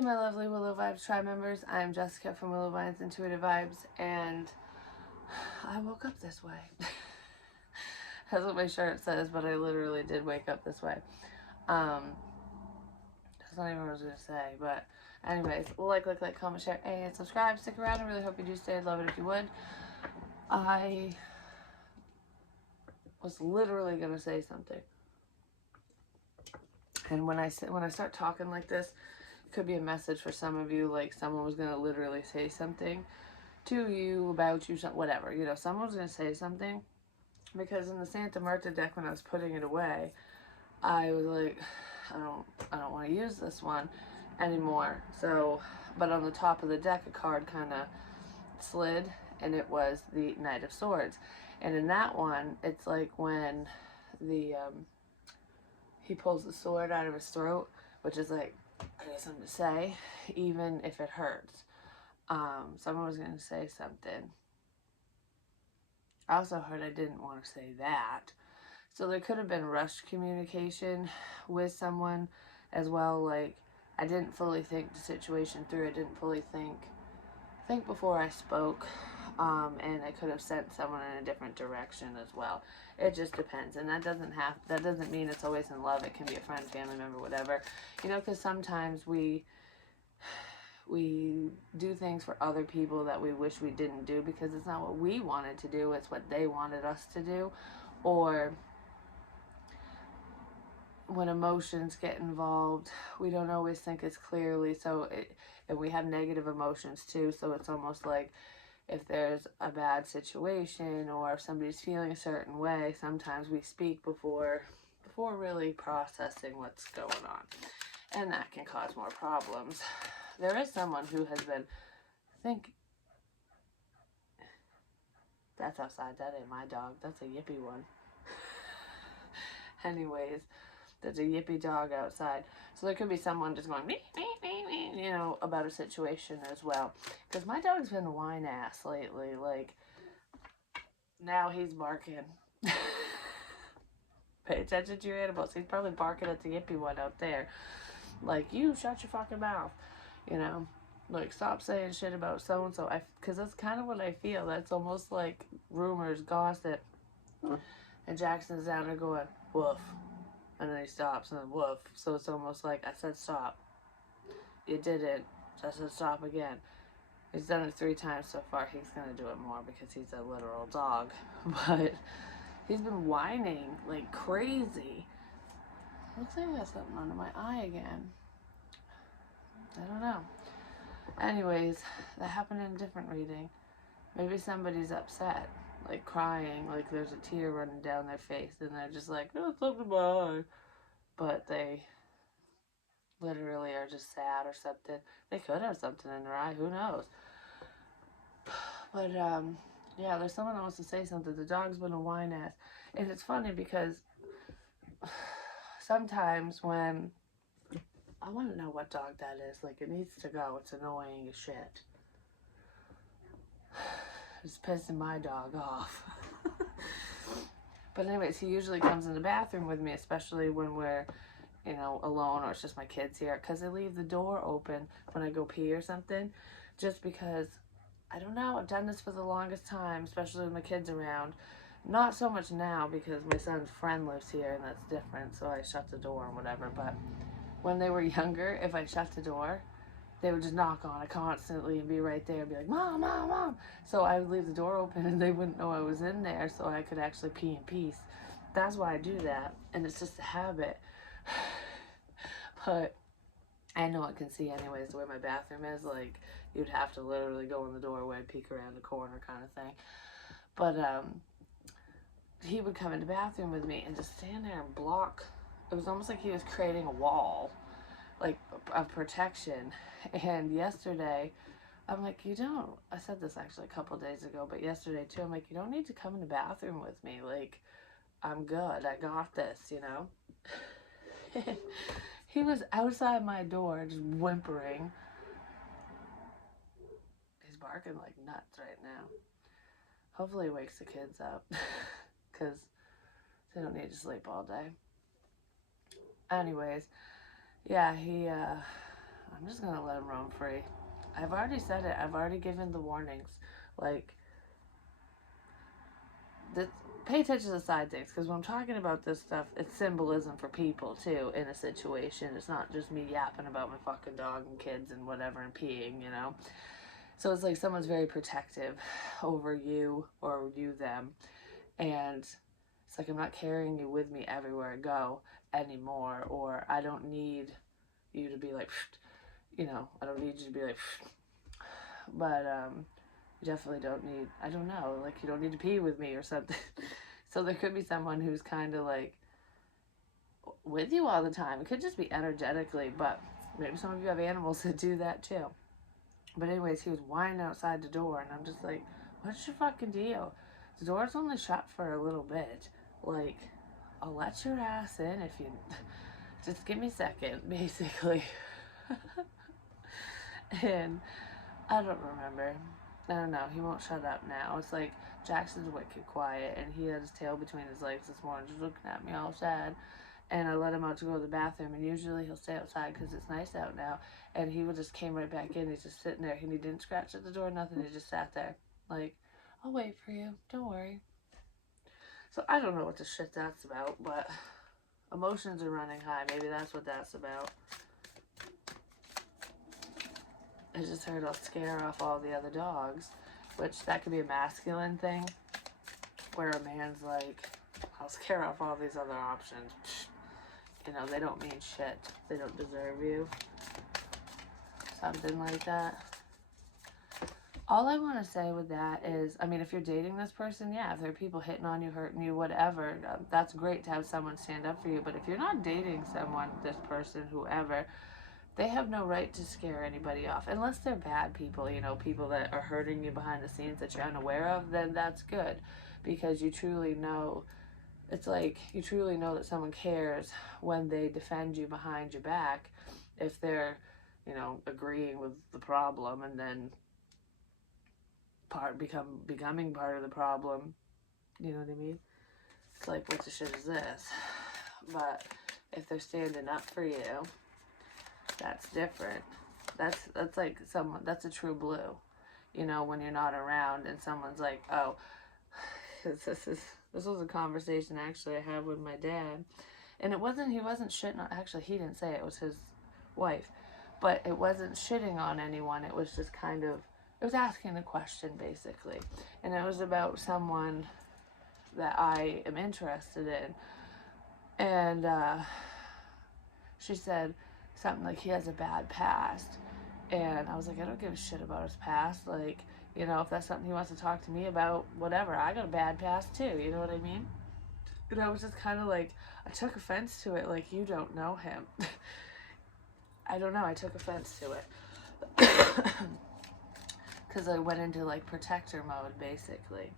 Hey my lovely Willow Vibes tribe members, I'm Jessica from Willow Vines Intuitive Vibes, and I woke up this way. That's what my shirt says, but I literally did wake up this way. That's not even what I was going to say, but anyways, like, comment, share, and subscribe. Stick around, I really hope you do stay. I'd love it if you would. I was literally going to say something. And when I start talking like this, it could be a message for some of you, like someone was going to literally say something to you, about you, whatever, you know, someone's going to say something, because in the Santa Marta deck, when I was putting it away, I was like, I don't want to use this one anymore. So, but on the top of the deck, a card kind of slid, and it was the Knight of Swords. And in that one, it's like when the, he pulls the sword out of his throat, which is like, I got something to say, even if it hurts. Someone was going to say something. I also heard I didn't want to say that. So there could have been rushed communication with someone as well. Like, I didn't fully think the situation through. I didn't fully think before I spoke. And I could have sent someone in a different direction as well. It just depends. And that doesn't mean it's always in love. It can be a friend, family member, whatever. You know, because sometimes we do things for other people that we wish we didn't do, because it's not what we wanted to do, it's what they wanted us to do. Or when emotions get involved, we don't always think as clearly, and we have negative emotions too, so it's almost like if there's a bad situation or if somebody's feeling a certain way, sometimes we speak before really processing what's going on, and that can cause more problems. There is someone who has been that's outside, that ain't my dog, that's a yippy one. Anyways, there's a yippy dog outside, so there could be someone just going me, you know, about a situation as well, because my dog's been whine ass lately. Like, now he's barking. Pay attention to your animals. He's probably barking at the yippy one out there, like, you shut your fucking mouth, you know, like, stop saying shit about so and so. Because that's kind of what I feel. That's almost like rumors, gossip. And Jackson's down there going woof, and then he stops and then woof. So it's almost like, I said stop, you didn't. So I said stop again. He's done it 3 times so far. He's gonna do it more because he's a literal dog. But he's been whining like crazy. Looks like I got something under my eye again. I don't know. Anyways, that happened in a different reading. Maybe somebody's upset, like crying, like there's a tear running down their face, and they're just like, no, it's something in my eye. But they literally are just sad or something. They could have something in their eye, who knows? But yeah, there's someone that wants to say something. The dog's been a whine ass. And it's funny because sometimes when, I want to know what dog that is. Like, it needs to go. It's annoying as shit. It's pissing my dog off. But anyways, he usually comes in the bathroom with me, especially when we're, you know, alone, or it's just my kids here, because I leave the door open when I go pee or something, just because, I don't know, I've done this for the longest time, especially with my kids around. Not so much now because my son's friend lives here and that's different, so I shut the door and whatever. But when they were younger, if I shut the door, they would just knock on it constantly and be right there and be like, Mom, Mom, Mom. So I would leave the door open and they wouldn't know I was in there, so I could actually pee in peace. That's why I do that, and it's just a habit. But I know I can see anyways the way my bathroom is. Like, you'd have to literally go in the doorway, peek around the corner kind of thing. But he would come in the bathroom with me and just stand there and block. It was almost like he was creating a wall, like, of protection. And yesterday, I'm like, you don't, I said this actually a couple days ago, but yesterday too, I'm like, you don't need to come in the bathroom with me. Like, I'm good. I got this, you know? He was outside my door just whimpering. He's barking like nuts right now. Hopefully he wakes the kids up, because they don't need to sleep all day. Anyways, yeah, I'm just going to let them roam free. I've already said it. I've already given the warnings. Like, this, pay attention to side things, because when I'm talking about this stuff, it's symbolism for people too in a situation. It's not just me yapping about my fucking dog and kids and whatever and peeing, you know. So it's like someone's very protective over you or you them, and it's like I'm not carrying you with me everywhere I go anymore, or I don't need you to be like, you know, I don't need you to be like, but you definitely don't need, I don't know, like you don't need to pee with me or something. So there could be someone who's kind of like with you all the time. It could just be energetically, but maybe some of you have animals that do that too. But anyways, he was whining outside the door, and I'm just like, what's your fucking deal? The door's only shut for a little bit. Like, I'll let your ass in if you just give me a second, basically. And I don't remember. I don't know. He won't shut up now. It's like Jackson's wicked quiet, and he had his tail between his legs this morning, just looking at me all sad. And I let him out to go to the bathroom, and usually he'll stay outside because it's nice out now. And he just came right back in. He's just sitting there, and he didn't scratch at the door, nothing. He just sat there, like, I'll wait for you. Don't worry. So I don't know what the shit that's about, but emotions are running high. Maybe that's what that's about. I just heard I'll scare off all the other dogs, which that could be a masculine thing, where a man's like, I'll scare off all these other options. You know, they don't mean shit. They don't deserve you. Something like that. All I want to say with that is, I mean, if you're dating this person, yeah, if there are people hitting on you, hurting you, whatever, that's great to have someone stand up for you. But if you're not dating someone, this person, whoever, they have no right to scare anybody off. Unless they're bad people, you know, people that are hurting you behind the scenes that you're unaware of, then that's good. Because you truly know, it's like you truly know that someone cares when they defend you behind your back, if they're, you know, agreeing with the problem and then becoming part of the problem. You know what I mean? It's like, what the shit is this? But if they're standing up for you, that's different. That's like someone, that's a true blue. You know, when you're not around and someone's like, oh, this was a conversation actually I had with my dad, and he wasn't shitting on, actually he didn't say it, it was his wife, but it wasn't shitting on anyone. It was just kind of, it was asking a question basically, and it was about someone that I am interested in, and she said something like he has a bad past, and I was like, I don't give a shit about his past. Like, you know, if that's something he wants to talk to me about, whatever. I got a bad past too, you know what I mean? And I was just kind of like, I took offense to it, like, you don't know him. I don't know, I took offense to it. Because I went into like protector mode basically.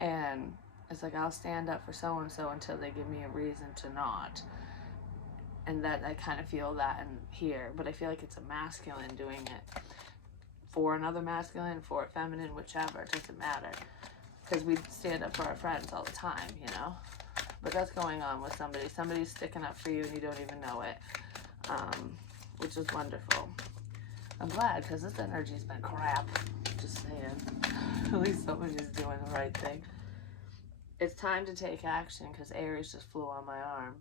And it's like, I'll stand up for so and so until they give me a reason to not. And that I kind of feel that in here, but I feel like it's a masculine doing it for another masculine, for a feminine, whichever, it doesn't matter, because we stand up for our friends all the time, you know. But that's going on with somebody's sticking up for you and you don't even know it, which is wonderful. I'm glad, because this energy's been crap, just saying. At least somebody's doing the right thing. It's time to take action, because Aries just flew on my arm.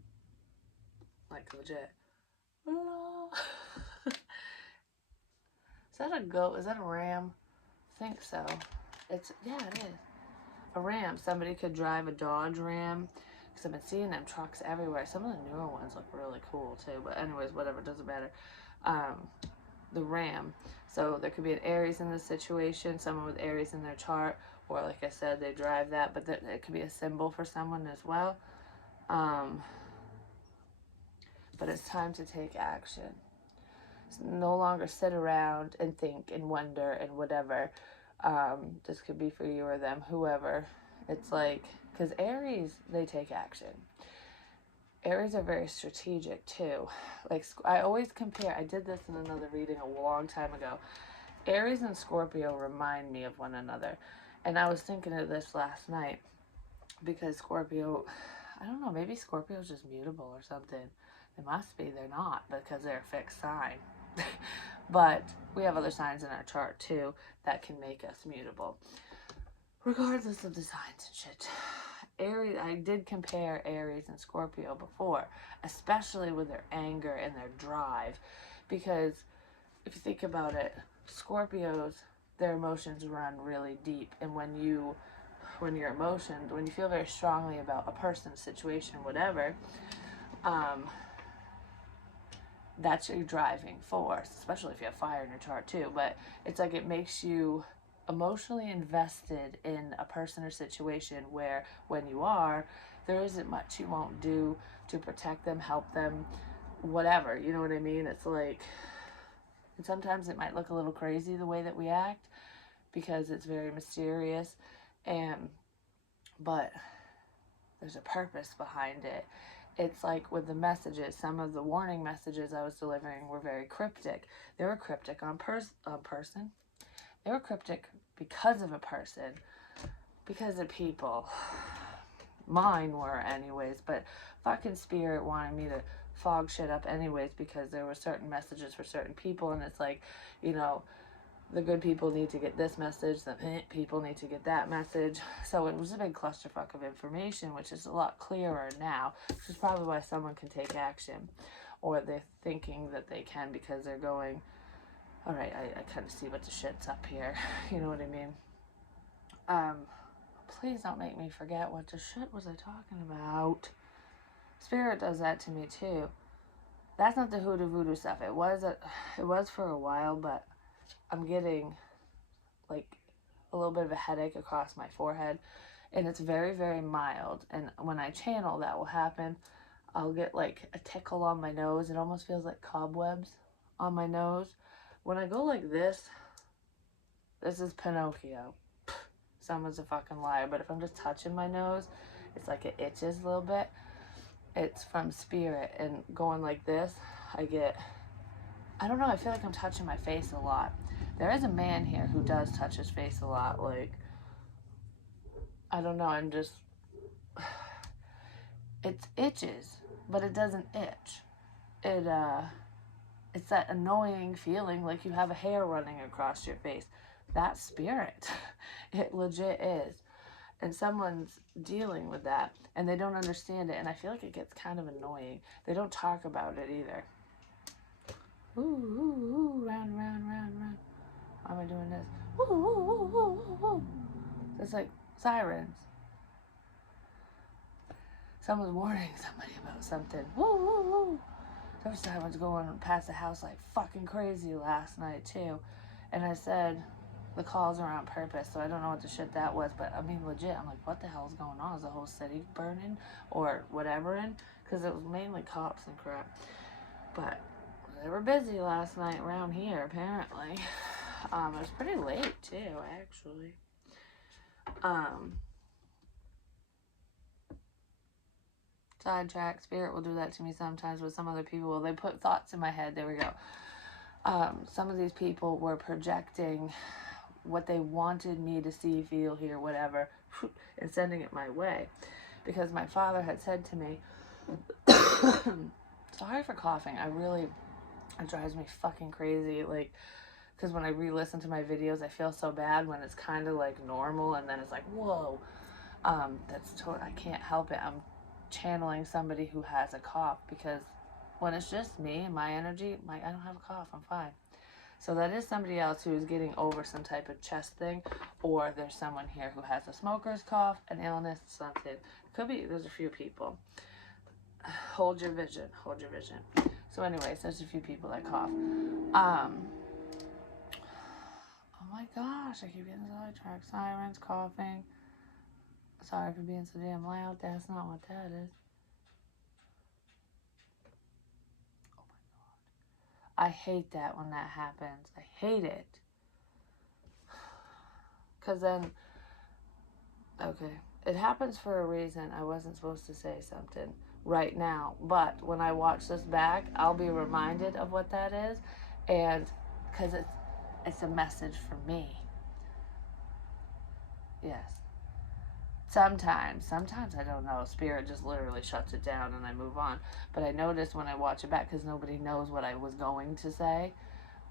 Like, legit. Is that a goat? Is that a ram? I think so. Yeah, it is. A ram. Somebody could drive a Dodge Ram, because I've been seeing them trucks everywhere. Some of the newer ones look really cool too, but anyways, whatever, it doesn't matter. The ram. So there could be an Aries in this situation, someone with Aries in their chart, or like I said, they drive that, but it could be a symbol for someone as well. But it's time to take action. No longer sit around and think and wonder and whatever. This could be for you or them, whoever. It's like, because Aries, they take action. Aries are very strategic too. Like, I always compare, I did this in another reading a long time ago. Aries and Scorpio remind me of one another. And I was thinking of this last night, because Scorpio, I don't know, maybe Scorpio's just mutable or something. It must be, they're not, because they're a fixed sign. But we have other signs in our chart too that can make us mutable. Regardless of the signs and shit. Aries, I did compare Aries and Scorpio before, especially with their anger and their drive. Because if you think about it, Scorpios, their emotions run really deep. And when you feel very strongly about a person, situation, whatever, that's your driving force, especially if you have fire in your chart too. But it's like it makes you emotionally invested in a person or situation where when you are, there isn't much you won't do to protect them, help them, whatever. You know what I mean? It's like, and sometimes it might look a little crazy the way that we act because it's very mysterious, but there's a purpose behind it. It's like with the messages, some of the warning messages I was delivering were very cryptic. They were cryptic on person. They were cryptic because of a person, because of people. Mine were anyways, but fucking spirit wanted me to fog shit up anyways because there were certain messages for certain people, and it's like, you know, the good people need to get this message, the people need to get that message. So it was a big clusterfuck of information, which is a lot clearer now, which is probably why someone can take action, or they're thinking that they can because they're going, all right, I kind of see what the shit's up here. You know what I mean? Please don't make me forget what the shit was I talking about. Spirit does that to me too. That's not the hoodoo voodoo stuff. It was for a while, but I'm getting like a little bit of a headache across my forehead, and it's very, very mild. And when I channel, that will happen. I'll get like a tickle on my nose. It almost feels like cobwebs on my nose. When I go like this is Pinocchio. Someone's a fucking liar. But if I'm just touching my nose, it's like it itches a little bit. It's from spirit. And going like this, I don't know, I feel like I'm touching my face a lot. There is a man here who does touch his face a lot. Like, I don't know, it itches, but it doesn't itch. It's that annoying feeling like you have a hair running across your face. That's spirit. It legit is. And someone's dealing with that, and they don't understand it, and I feel like it gets kind of annoying. They don't talk about it either. Ooh, ooh, ooh, round, round, round, round. Why am I doing this? Ooh, ooh, ooh, ooh, ooh. It's like sirens. Someone's warning somebody about something. Ooh, ooh, ooh. There was sirens going past the house like fucking crazy last night too. And I said the calls are on purpose, so I don't know what the shit that was, but I mean legit, I'm like, what the hell is going on? Is the whole city burning or whatever? And because it was mainly cops and crap. But they were busy last night around here, apparently. It was pretty late too, actually. Sidetrack. Spirit will do that to me sometimes with some other people. They put thoughts in my head. There we go. Some of these people were projecting what they wanted me to see, feel, hear, whatever, and sending it my way. Because my father had said to me, sorry for coughing. It drives me fucking crazy. Like, because when I re-listen to my videos, I feel so bad when it's kind of like normal, and then it's like, whoa. I can't help it. I'm channeling somebody who has a cough, because when it's just me and my energy, I don't have a cough. I'm fine. So that is somebody else who is getting over some type of chest thing, or there's someone here who has a smoker's cough, an illness, something. Could be, there's a few people. Hold your vision. Hold your vision. So anyways, there's a few people that cough. Oh my gosh, I keep getting sidetracked. Sirens, coughing. Sorry for being so damn loud. That's not what that is. Oh my god. I hate that when that happens. I hate it. Because then, okay, it happens for a reason. I wasn't supposed to say something right now. But when I watch this back, I'll be reminded of what that is. And because it's a message for me. Yes. Sometimes I don't know. Spirit just literally shuts it down and I move on. But I notice when I watch it back, because nobody knows what I was going to say,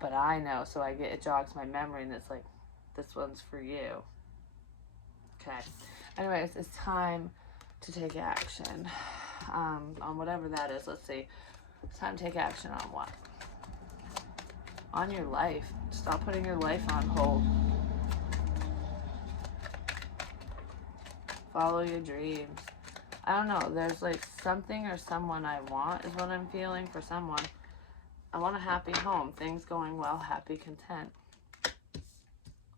but I know, so it jogs my memory, and it's like, this one's for you. Okay. Anyways, it's time to take action on whatever that is. Let's see. It's time to take action on what? On your life. Stop putting your life on hold. Follow your dreams. I don't know. There's like something or someone I want is what I'm feeling for someone. I want a happy home. Things going well. Happy, content.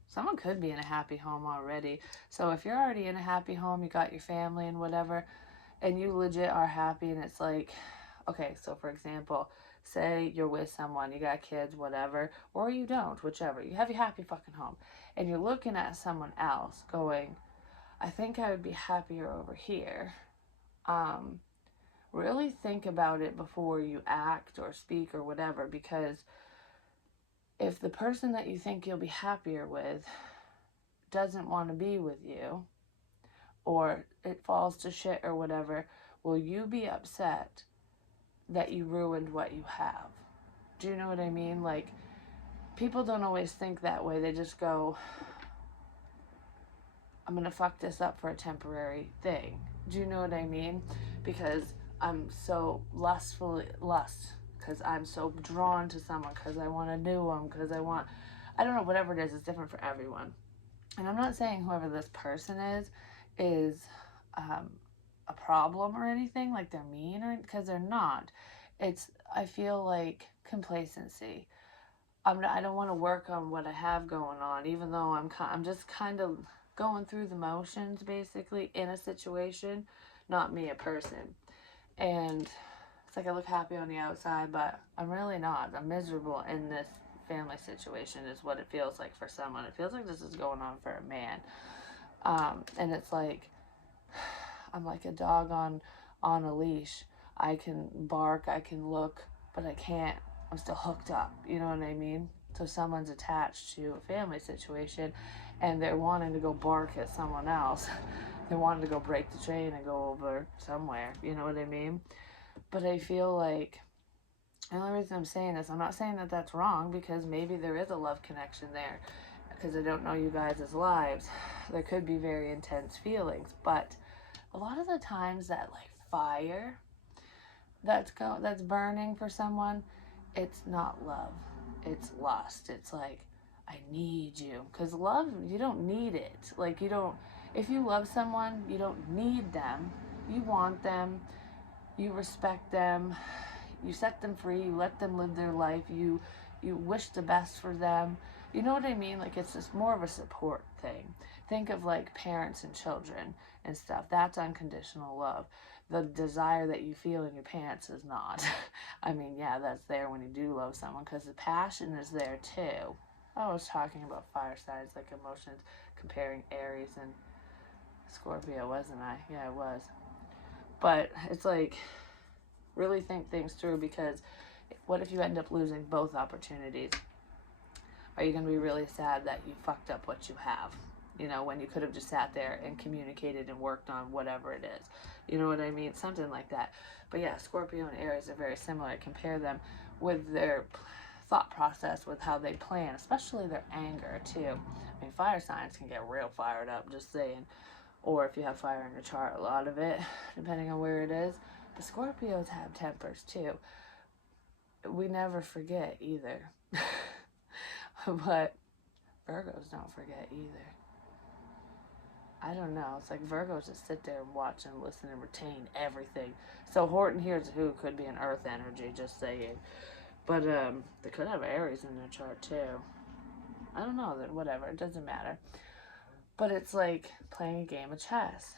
Someone could be in a happy home already. So if you're already in a happy home, you got your family and whatever, and you legit are happy, and it's like, okay, so for example, say you're with someone, you got kids, whatever, or you don't, whichever. You have your happy fucking home, and you're looking at someone else going, I think I would be happier over here. Really think about it before you act or speak or whatever, because if the person that you think you'll be happier with doesn't want to be with you, or it falls to shit or whatever, will you be upset that you ruined what you have? Do you know what I mean? Like, people don't always think that way. They just go, I'm gonna fuck this up for a temporary thing. Do you know what I mean? Because I'm so because I'm so drawn to someone, because I want to do them, because I don't know, whatever it is, it's different for everyone. And I'm not saying whoever this person is a problem or anything, like they're mean, or because they're not. I feel like complacency. I don't want to work on what I have going on, even though I'm just kind of going through the motions, basically, in a situation, not me, a person. And it's like I look happy on the outside, but I'm really not. I'm miserable in this family situation, is what it feels like for someone. It feels like this is going on for a man. And it's like, I'm like a dog on a leash. I can bark, I can look, but I can't. I'm still hooked up. You know what I mean? So someone's attached to a family situation, and they're wanting to go bark at someone else. They're wanting to go break the chain and go over somewhere. You know what I mean? But I feel like the only reason I'm saying this, I'm not saying that that's wrong, because maybe there is a love connection there, because I don't know you guys' lives. There could be very intense feelings, but a lot of the times that like fire that's burning for someone, it's not love, it's lust. It's like, I need you, because love, you don't need it. Like, you don't, if you love someone, you don't need them. You want them, you respect them, you set them free, you let them live their life, you wish the best for them. You know what I mean? Like, it's just more of a support thing. Think of like parents and children and stuff. That's unconditional love. The desire that you feel in your pants is not. I mean, yeah, that's there when you do love someone, because the passion is there too. I was talking about fire signs, like emotions, comparing Aries and Scorpio, wasn't I? Yeah, I was. But it's like, really think things through, because what if you end up losing both opportunities? Are you going to be really sad that you fucked up what you have? You know, when you could have just sat there and communicated and worked on whatever it is. You know what I mean? Something like that. But yeah, Scorpio and Aries are very similar. I compare them with their thought process, with how they plan, especially their anger too. I mean, fire signs can get real fired up, just saying. Or if you have fire in your chart, a lot of it, depending on where it is. The Scorpios have tempers too. We never forget either. But Virgos don't forget either. I don't know. It's like Virgos just sit there and watch and listen and retain everything. So Horton here's who could be an earth energy, just saying. But they could have Aries in their chart too. I don't know, that whatever, it doesn't matter. But it's like playing a game of chess.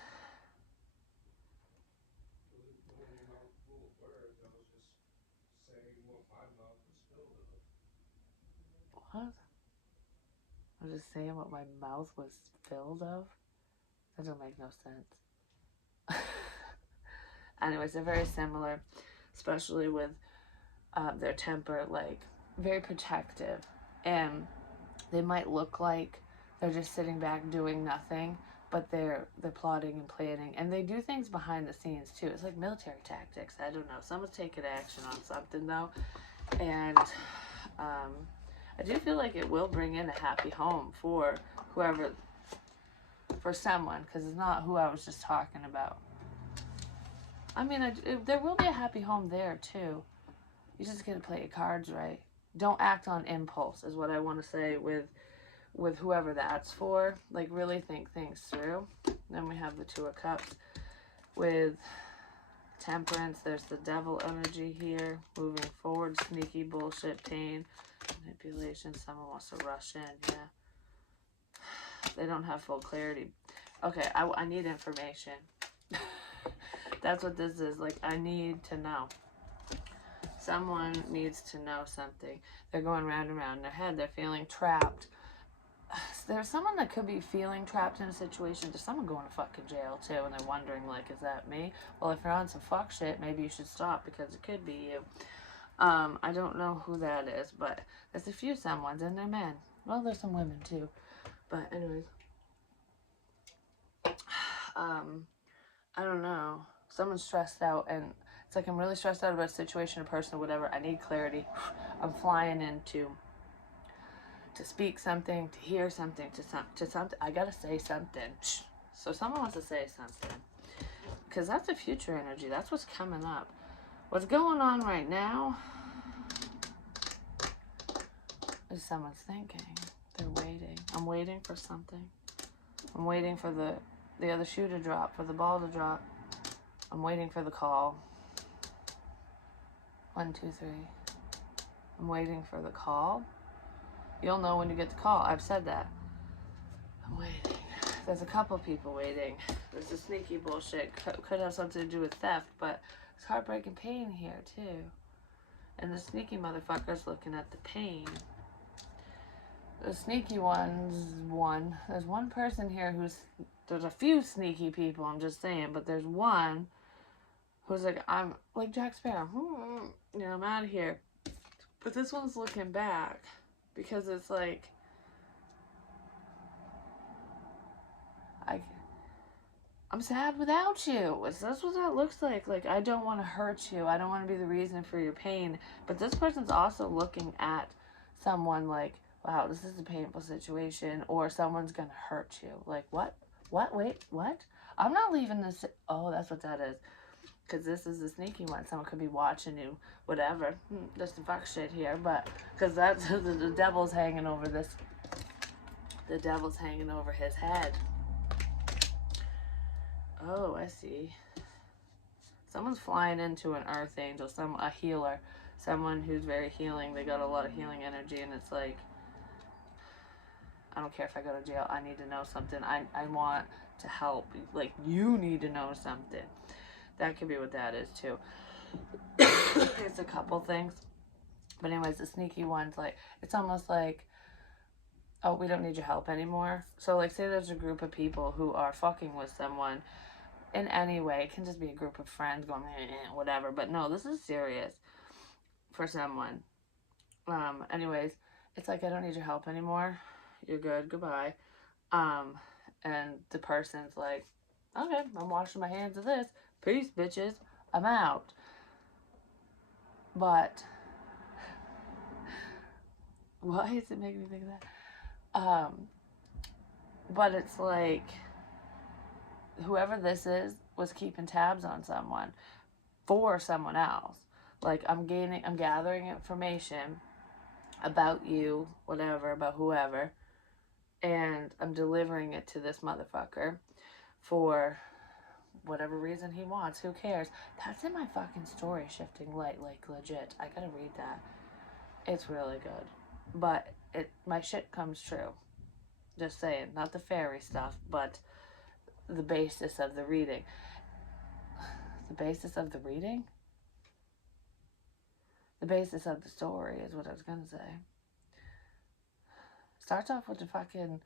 What? I was just saying what my mouth was filled of? That doesn't make no sense. Anyways, they're very similar, especially with their temper, like very protective. And they might look like they're just sitting back doing nothing, but they're plotting and planning, and they do things behind the scenes too. It's like military tactics. I don't know. Someone's taking action on something though, and I do feel like it will bring in a happy home for whoever, for someone, because it's not who I was just talking about. I mean, there will be a happy home there too. You just gotta play your cards right. Don't act on impulse is what I want to say with whoever that's for. Like, really think things through. Then we have the Two of Cups with Temperance. There's the Devil energy here. Moving forward, sneaky bullshit, pain, manipulation. Someone wants to rush in. Yeah. They don't have full clarity. Okay, I need information. That's what this is. Like, I need to know. Someone needs to know something. They're going round and round in their head. They're feeling trapped. There's someone that could be feeling trapped in a situation. There's someone going to fucking jail too, and they're wondering, like, is that me? Well, if you're on some fuck shit, maybe you should stop, because it could be you. I don't know who that is, but there's a few someones, and they're men. Well, there's some women too. But anyways. I don't know. Someone's stressed out, and it's like, I'm really stressed out about a situation, a person, or whatever. I need clarity. I'm flying in to speak something, to hear something, to something. I gotta say something. So someone wants to say something, because that's the future energy. That's what's coming up. What's going on right now is someone's thinking. They're waiting. I'm waiting for something. I'm waiting for the other shoe to drop, for the ball to drop. I'm waiting for the call. 1, 2, 3. I'm waiting for the call. You'll know when you get the call. I've said that. I'm waiting. There's a couple people waiting. There's a sneaky bullshit. Could have something to do with theft, but there's heartbreak and pain here too. And the sneaky motherfucker's looking at the pain. The sneaky one's there's one person here there's a few sneaky people, I'm just saying, but there's one who's like, I'm like Jack Sparrow, I'm out of here. But this one's looking back, because it's like, I'm sad without you. That's what that looks like. Like, I don't want to hurt you. I don't want to be the reason for your pain. But this person's also looking at someone like, wow, this is a painful situation, or someone's going to hurt you. Like, what? Wait, what? I'm not leaving this. Oh, that's what that is. Because this is the sneaky one. Someone could be watching you, whatever. There's some fuck shit here, but because that's the devil's hanging over this. The devil's hanging over his head. Oh, I see. Someone's flying into an earth angel, a healer, someone who's very healing. They got a lot of healing energy, and it's like, I don't care if I go to jail. I need to know something. I want to help. Like, you need to know something. That could be what that is too. It's a couple things. But anyways, the sneaky one's like, it's almost like, oh, we don't need your help anymore. So like, say there's a group of people who are fucking with someone in any way. It can just be a group of friends going, whatever. But no, this is serious for someone. Anyways, it's like, I don't need your help anymore. You're good. Goodbye. And the person's like, okay, I'm washing my hands of this. Peace, bitches. I'm out. But why is it making me think of that? But it's like, whoever this is was keeping tabs on someone for someone else. Like, I'm gathering information about you, whatever, about whoever, and I'm delivering it to this motherfucker for whatever reason he wants. Who cares? That's in my fucking story, Shifting Light, like, legit. I gotta read that. It's really good. But my shit comes true. Just saying. Not the fairy stuff, but the basis of the reading. The basis of the reading? The basis of the story is what I was gonna say. Starts off with the fucking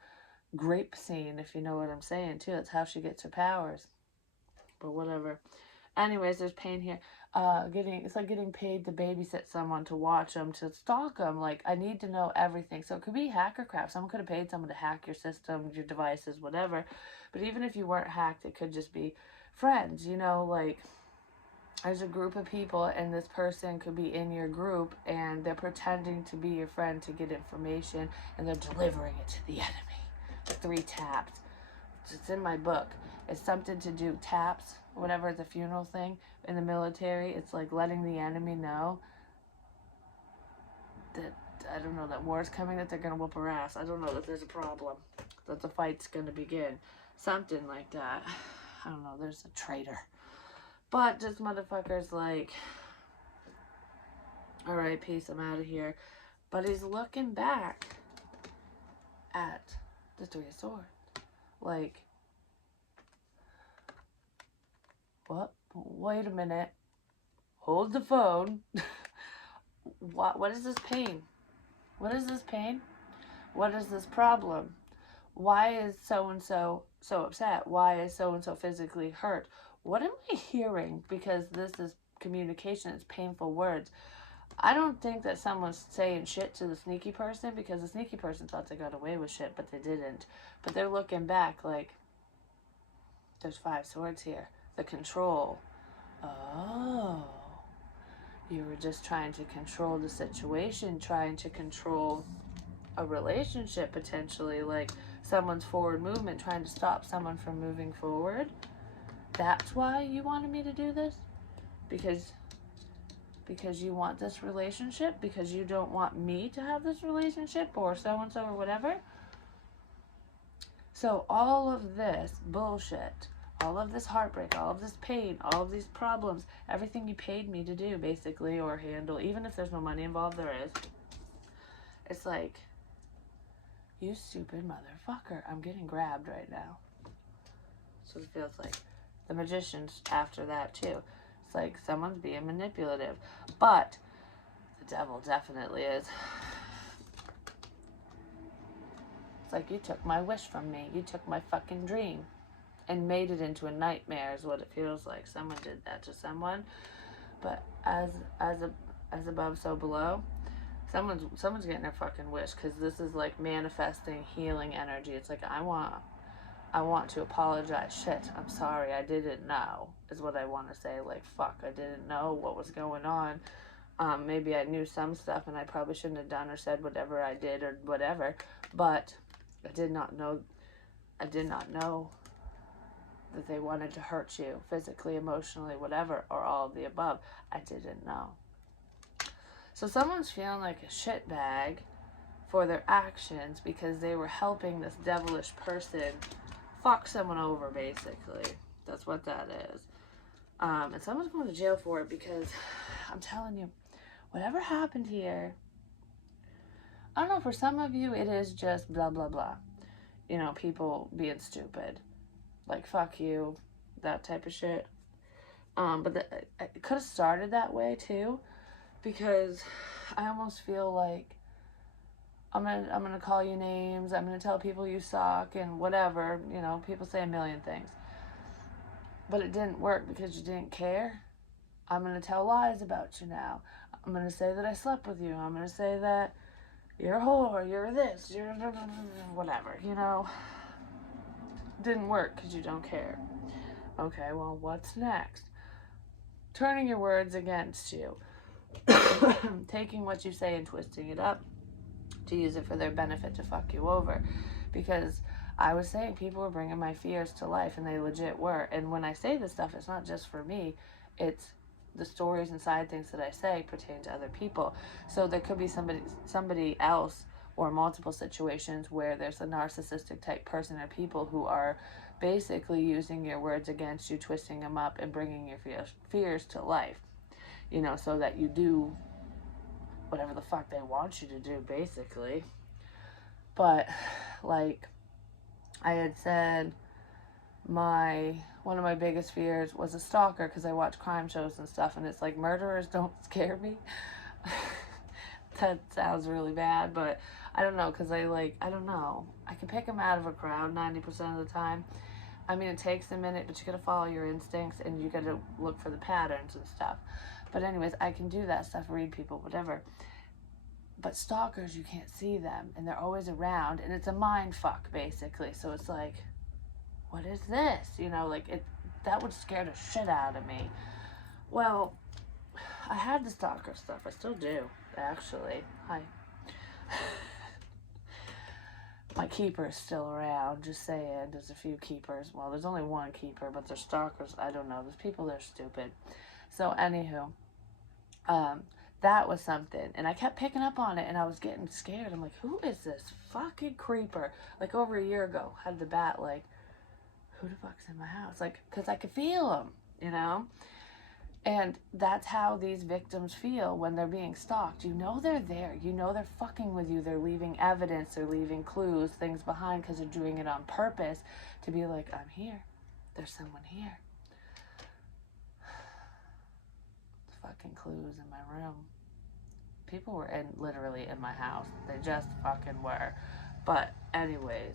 grape scene, if you know what I'm saying, too. That's how she gets her powers. But whatever. Anyways, there's pain here. It's like getting paid to babysit someone, to watch them, to stalk them. Like, I need to know everything. So it could be hacker crap. Someone could have paid someone to hack your system, your devices, whatever. But even if you weren't hacked, it could just be friends, you know, like there's a group of people and this person could be in your group and they're pretending to be your friend to get information and they're delivering it to the enemy. 3 taps. It's in my book. It's something to do, taps, whatever, it's a funeral thing in the military. It's like letting the enemy know that, I don't know, that war's coming, that they're going to whoop her ass. I don't know, that there's a problem, that the fight's going to begin. Something like that. I don't know, there's a traitor. But this motherfucker's like, alright, peace, I'm out of here. But he's looking back at the 3 of Swords. Like, what? Wait a minute. Hold the phone. What is this pain? What is this pain? What is this problem? Why is so-and-so so upset? Why is so-and-so physically hurt? What am I hearing? Because this is communication. It's painful words. I don't think that someone's saying shit to the sneaky person, because the sneaky person thought they got away with shit, but they didn't. But they're looking back like, there's 5 swords here. The control. Oh. You were just trying to control the situation, trying to control a relationship potentially, like someone's forward movement, trying to stop someone from moving forward. That's why you wanted me to do this? Because you want this relationship? Because you don't want me to have this relationship, or so-and-so, or whatever? So all of this bullshit, all of this heartbreak, all of this pain, all of these problems, everything you paid me to do, basically, or handle, even if there's no money involved, there is. It's like, you stupid motherfucker. I'm getting grabbed right now. So it feels like. The Magician's after that, too. It's like someone's being manipulative. But the devil definitely is. It's like, you took my wish from me. You took my fucking dream and made it into a nightmare, is what it feels like. Someone did that to someone. But as above, so below. Someone's getting their fucking wish, because this is like manifesting healing energy. It's like, I want to apologize. Shit, I'm sorry, I didn't know, is what I want to say. Like, fuck, I didn't know what was going on. Maybe I knew some stuff and I probably shouldn't have done or said whatever I did or whatever, but I did not know that they wanted to hurt you physically, emotionally, whatever, or all of the above. I didn't know. So someone's feeling like a shitbag for their actions because they were helping this devilish person fuck someone over, basically. That's what that is. And someone's going to jail for it, because I'm telling you, whatever happened here, I don't know, for some of you, it is just blah, blah, blah. You know, people being stupid. Like, fuck you, that type of shit. But it could have started that way, too, because I almost feel like I'm gonna call you names, I'm gonna tell people you suck and whatever, you know, people say a million things. But it didn't work because you didn't care. I'm gonna tell lies about you now. I'm gonna say that I slept with you. I'm gonna say that you're a whore, you're this, you're whatever, you know. Didn't work because you don't care. Okay, well, what's next? Turning your words against you. Taking what you say and twisting it up to use it for their benefit to fuck you over. Because I was saying people were bringing my fears to life, and they legit were. And when I say this stuff, it's not just for me. It's the stories and side things that I say pertain to other people. So there could be somebody else, or multiple situations where there's a narcissistic type person or people who are basically using your words against you, twisting them up, and bringing your fears to life. You know, so that you do whatever the fuck they want you to do, basically. But, like I had said, one of my biggest fears was a stalker, because I watch crime shows and stuff, and it's like, murderers don't scare me. That sounds really bad, but I don't know, because I don't know. I can pick them out of a crowd 90% of the time, I mean, it takes a minute, but you gotta follow your instincts and you gotta look for the patterns and stuff. But anyways, I can do that stuff, read people, whatever. But stalkers, you can't see them, and they're always around, and it's a mind fuck, basically. So it's like, what is this? You know, like, that would scare the shit out of me. Well, I had the stalker stuff. I still do, actually. Hi. My keeper's still around, just saying. There's a few keepers. Well, there's only one keeper, but they're stalkers. I don't know. There's people that are stupid. So, anywho, that was something. And I kept picking up on it, and I was getting scared. I'm like, who is this fucking creeper? Like, over a year ago, had the bat, like, who the fuck's in my house? Like, because I could feel them, you know? And that's how these victims feel when they're being stalked. You know they're there. You know they're fucking with you. They're leaving evidence. They're leaving clues, things behind, because they're doing it on purpose to be like, I'm here. There's someone here. Fucking clues in my room. People were literally in my house. They just fucking were. But anyways,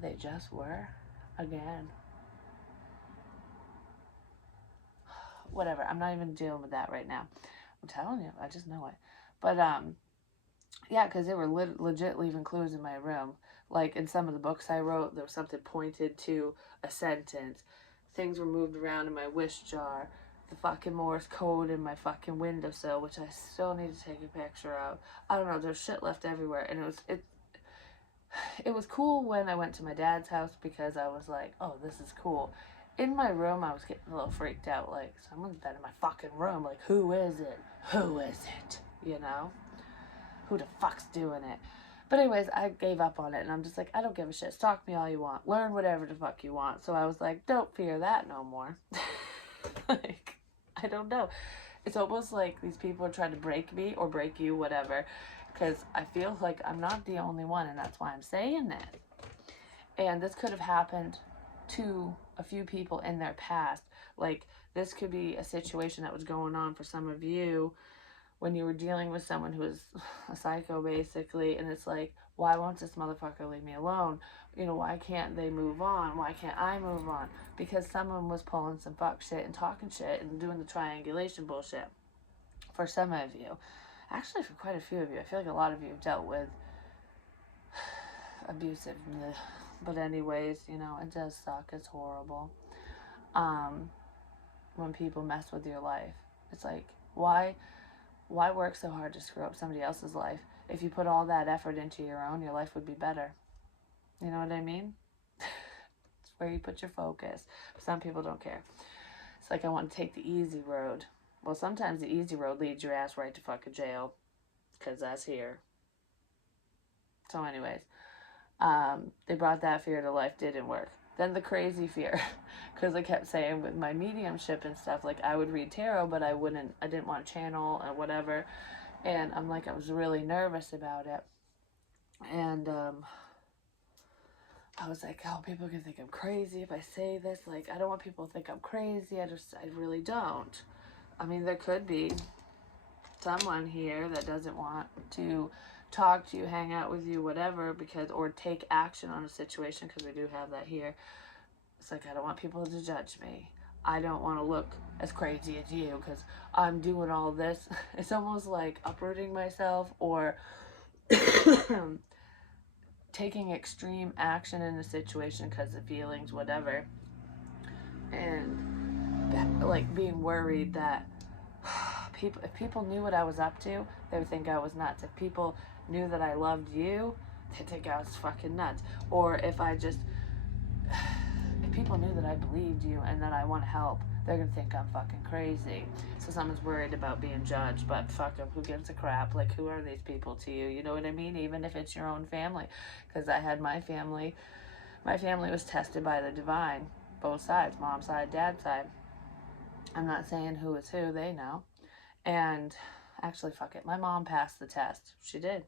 they just were again. Whatever. I'm not even dealing with that right now. I'm telling you, I just know it. But yeah, because they were legit leaving clues in my room. Like in some of the books I wrote, there was something pointed to a sentence. Things were moved around in my wish jar. The fucking Morse code in my fucking windowsill, which I still need to take a picture of. I don't know. There's shit left everywhere, and it was cool when I went to my dad's house because I was like, oh, this is cool. In my room, I was getting a little freaked out. Like, someone's been in my fucking room. Like, who is it? Who is it? You know? Who the fuck's doing it? But anyways, I gave up on it, and I'm just like, I don't give a shit. Stalk me all you want. Learn whatever the fuck you want. So I was like, don't fear that no more. Like, I don't know. It's almost like these people are trying to break me or break you, whatever. Because I feel like I'm not the only one, and that's why I'm saying that. And this could have happened to a few people in their past. Like, this could be a situation that was going on for some of you when you were dealing with someone who was a psycho, basically, and it's like, why won't this motherfucker leave me alone? You know, why can't they move on? Why can't I move on? Because someone was pulling some fuck shit and talking shit and doing the triangulation bullshit. For some of you. Actually, for quite a few of you. I feel like a lot of you have dealt with abusive. But anyways, you know, it does suck. It's horrible. When people mess with your life. It's like, why work so hard to screw up somebody else's life? If you put all that effort into your own, your life would be better. You know what I mean? It's where you put your focus. Some people don't care. It's like, I want to take the easy road. Well, sometimes the easy road leads your ass right to fucking jail. Because that's here. So anyways, they brought that fear to life. Didn't work. Then the crazy fear. Because I kept saying with my mediumship and stuff, like, I would read tarot, but I didn't want to channel or whatever. And I'm like, I was really nervous about it. And I was like, oh, people can think I'm crazy if I say this. Like, I don't want people to think I'm crazy. I really don't. I mean, there could be someone here that doesn't want to talk to you, hang out with you, whatever, or take action on a situation, because we do have that here. It's like, I don't want people to judge me. I don't want to look as crazy as you because I'm doing all this. It's almost like uprooting myself or taking extreme action in a situation because of feelings, whatever. And like being worried that if people knew what I was up to, they would think I was nuts. If people knew that I loved you, they'd think I was fucking nuts. Or if people knew that I believed you and that I want help, they're gonna think I'm fucking crazy. So someone's worried about being judged, but fuck them, who gives a crap? Like, who are these people to you? You know what I mean? Even if it's your own family. Because I had my family was tested by the divine. Both sides, mom's side, dad's side. I'm not saying who is who, they know. And actually, fuck it, my mom passed the test. She did.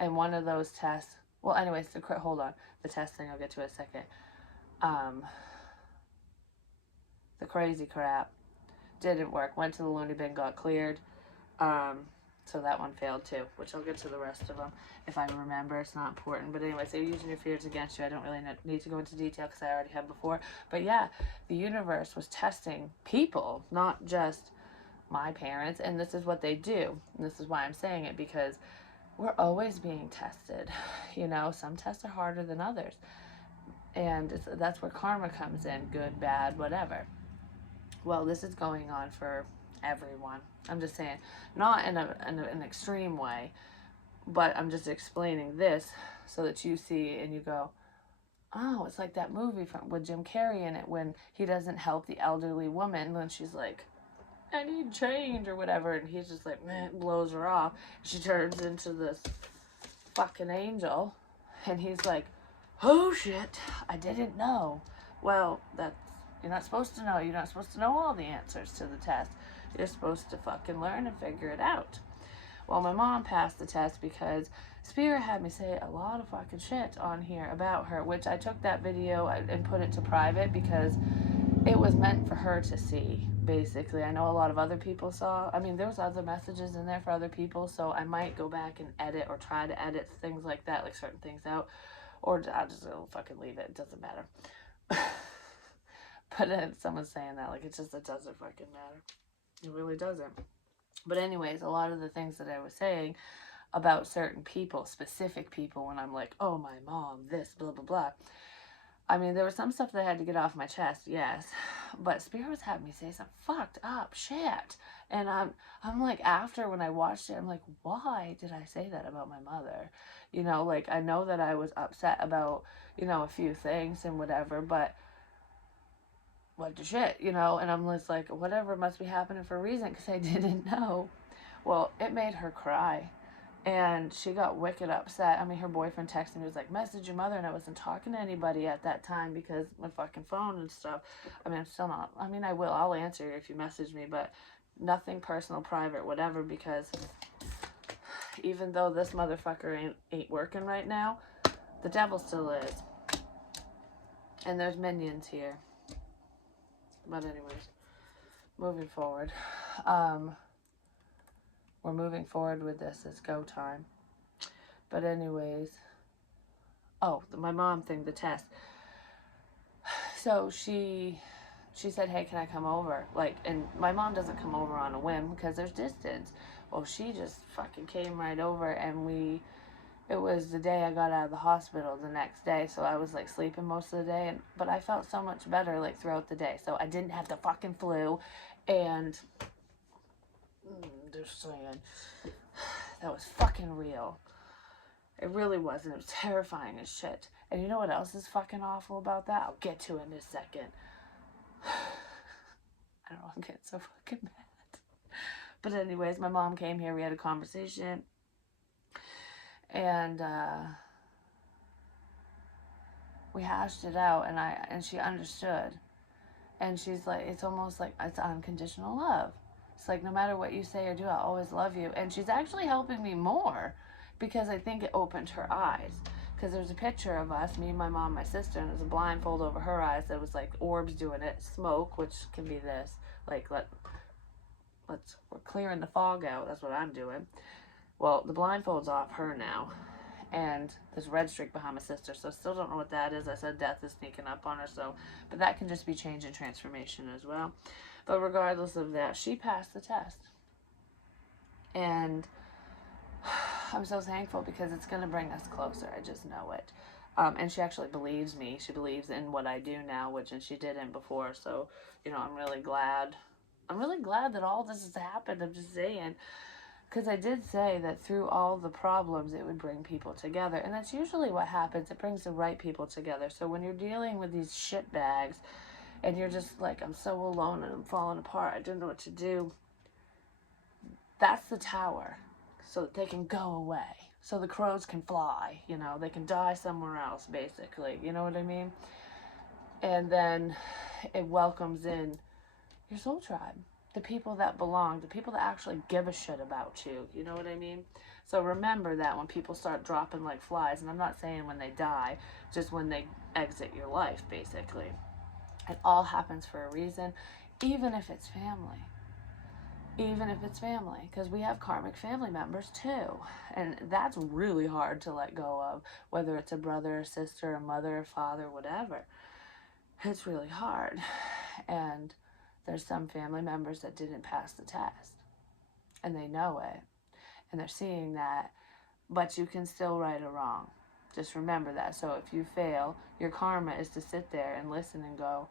And one of those tests, well, anyways, hold on. The test thing I'll get to in a second. The crazy crap didn't work. Went to the loony bin, got cleared. So that one failed too, which I'll get to the rest of them if I remember. It's not important. But anyways, they're using your fears against you. I don't really need to go into detail because I already have before. But yeah, the universe was testing people, not just my parents. And this is what they do. And this is why I'm saying it, because we're always being tested. You know, some tests are harder than others. And that's where karma comes in, good, bad, whatever. Well, this is going on for everyone. I'm just saying, not in an extreme way, but I'm just explaining this so that you see and you go, oh, it's like that movie with Jim Carrey in it when he doesn't help the elderly woman when she's like, I need change or whatever, and he's just like, meh, blows her off. She turns into this fucking angel, and he's like, oh shit, I didn't know. Well, you're not supposed to know. You're not supposed to know all the answers to the test. You're supposed to fucking learn and figure it out. Well, my mom passed the test because Spirit had me say a lot of fucking shit on here about her, which I took that video and put it to private because it was meant for her to see, basically. I know a lot of other people saw. I mean, there was other messages in there for other people, so I might go back and edit or try to edit things like that, like certain things out, or I'll just fucking leave it. It doesn't matter. But someone's saying that, like, it doesn't fucking matter. It really doesn't. But anyways, a lot of the things that I was saying about certain people, specific people, when I'm like, oh, my mom, this, blah, blah, blah. I mean, there was some stuff that I had to get off my chest, yes. But Spirit was having me say some fucked up shit. And I'm like, after when I watched it, I'm like, why did I say that about my mother? You know, like, I know that I was upset about, you know, a few things and whatever, but what the shit, you know? And I'm just like, whatever must be happening for a reason because I didn't know. Well, it made her cry. And she got wicked upset. I mean, her boyfriend texted me, was like, message your mother. And I wasn't talking to anybody at that time because my fucking phone and stuff. I mean, I'm still not. I mean, I'll answer if you message me, but nothing personal, private, whatever, because even though this motherfucker ain't working right now, the devil still is. And there's minions here. But anyways, moving forward. We're moving forward with this. It's go time. But anyways, oh, my mom thing, the test. So she said, hey, can I come over? Like, and my mom doesn't come over on a whim because there's distance. Well, she just fucking came right over, and it was the day I got out of the hospital the next day, so I was like sleeping most of the day, but I felt so much better like throughout the day. So I didn't have the fucking flu, and just saying, that was fucking real. It really was, and it was terrifying as shit. And you know what else is fucking awful about that? I'll get to it in a second. I don't know, I'm getting so fucking mad. But anyways, my mom came here, we had a conversation, and we hashed it out, and she understood. And she's like, it's almost like it's unconditional love. It's like, no matter what you say or do, I'll always love you. And she's actually helping me more because I think it opened her eyes. Because there's a picture of us, me, my mom, my sister, and there's a blindfold over her eyes that was like orbs doing it, smoke, which can be this, like, we're clearing the fog out. That's what I'm doing. Well, the blindfold's off her now, and there's a red streak behind my sister, so still don't know what that is. I said death is sneaking up on her, so, but that can just be change and transformation as well. But regardless of that, she passed the test, and I'm so thankful because it's going to bring us closer. I just know it. And she actually believes me. She believes in what I do now, and she didn't before. So, you know, I'm really glad. I'm really glad that all this has happened. I'm just saying. Because I did say that through all the problems, it would bring people together. And that's usually what happens. It brings the right people together. So when you're dealing with these shit bags, and you're just like, I'm so alone and I'm falling apart, I don't know what to do. That's the tower. So that they can go away. So the crows can fly, you know, they can die somewhere else, basically. You know what I mean? And then it welcomes in your soul tribe. The people that belong, the people that actually give a shit about you. You know what I mean? So remember that when people start dropping like flies, and I'm not saying when they die, just when they exit your life, basically. It all happens for a reason, even if it's family. even if it's family, because we have karmic family members too, and that's really hard to let go of, whether it's a brother, a sister, a mother, a father, whatever. It's really hard. And there's some family members that didn't pass the test, and they know it, and they're seeing that, but you can still right or wrong. Just remember that. So if you fail, your karma is to sit there and listen and go,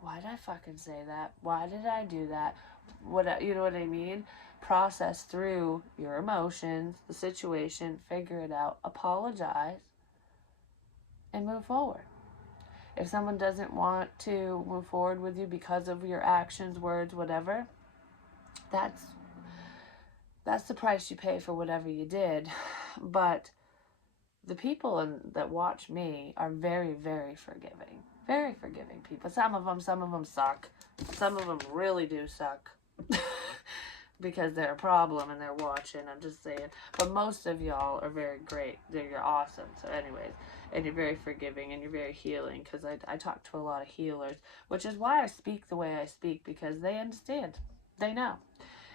why did I fucking say that? Why did I do that? What, you know what I mean? Process through your emotions, the situation, figure it out, apologize, and move forward. If someone doesn't want to move forward with you because of your actions, words, whatever, that's the price you pay for whatever you did. But the people that watch me are very, very forgiving. Very forgiving people. Some of them suck. Some of them really do suck. Because they're a problem and they're watching, I'm just saying. But most of y'all are very great. You're awesome. So anyways, and you're very forgiving and you're very healing, because I talk to a lot of healers, which is why I speak the way I speak, because they understand. They know.